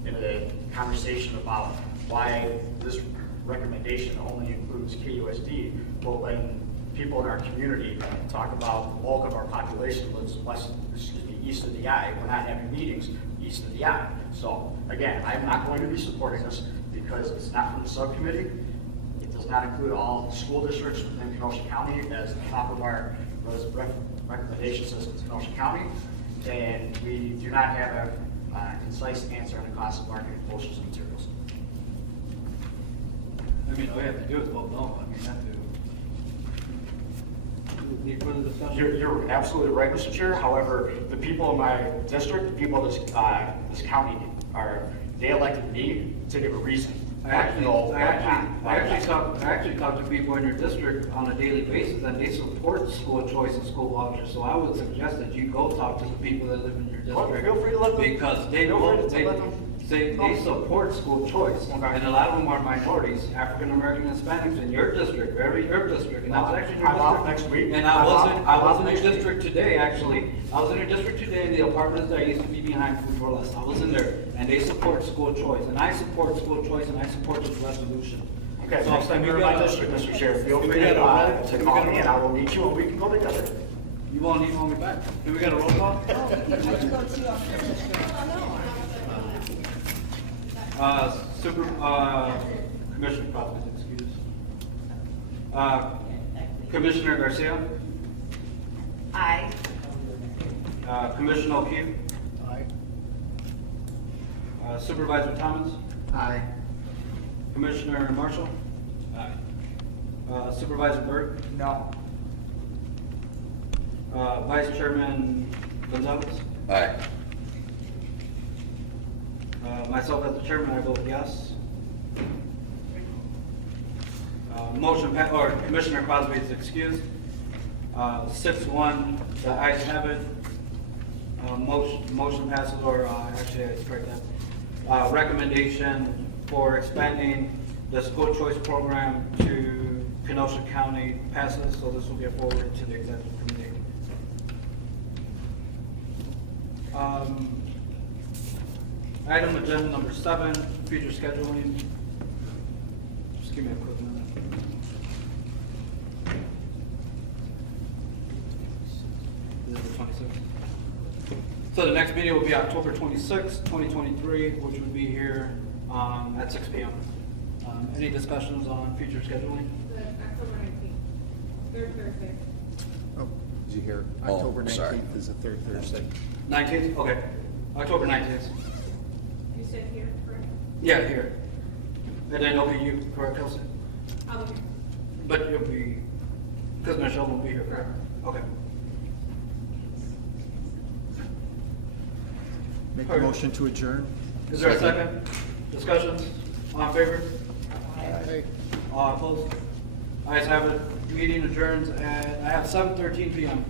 in a conversation about why this recommendation only includes KUSD, but when people in our community talk about the bulk of our population lives east of the I, we're not having meetings east of the I. So again, I'm not going to be supporting this because it's not from the subcommittee. It does does not include all school districts within Kenosha County, as the top of our recommendation says it's Kenosha County. And we do not have a concise answer on the cost of marketing posters and materials. I mean, all we have to do is vote no. I mean, not to. Any further discussion? You're absolutely right, Mr. Chair. However, the people in my district, the people of this county, they elected me to give a reason. I actually talk to people in your district on a daily basis, and they support school choice and school vouchers. So I would suggest that you go talk to the people that live in your district. Well, feel free to let them. Because they support school choice, and a lot of them are minorities, African American, Hispanics in your district, your district, and I was actually in your I'm district. out next week. And I was in your district today, actually. I was in your district today in the apartments that used to be behind Food for Less. I was in there, and they support school choice, and I support school choice, and I support this resolution. Okay, So, next time you're in my district, Mr. Chair, feel free to call me and I will meet you and we can go together. You won't need me back. Do we got a roll call? Commissioner Crosby, excuse. Commissioner Garcia, Aye. Commissioner O'Keefe, Aye. Supervisor Thomas, Aye. Commissioner Marshall, Supervisor Burke, No. Vice Chairman Gonzalez, Aye. myself as the chairman, I vote yes. Or Commissioner Crosby is excused. 6-1, the ayes have it. Motion passes, or actually I strike that. Recommendation for expanding the school choice program to Kenosha County passes, so this will get forwarded to the executive committee. Item agenda number 7, future scheduling. Just give me a quick minute. This is the 26th. So the next meeting will be October 26th, 2023, which would be here at 6 p.m. Any discussions on future scheduling? October 19th, third Thursday. Oh, did you hear? Oh, October sorry. 19th is the third Thursday. 19th? Okay. October 19th. You said here, correct? Yeah, here. And then it'll be you, correct, Kelsey? I'll be here. But it'll be, because Michelle won't be here, correct? Okay. Make a motion to adjourn. Is there a second? Discussions? All in favor? Aye. All opposed? Ayes have it. Meeting adjourns at, I have 7:13 p.m.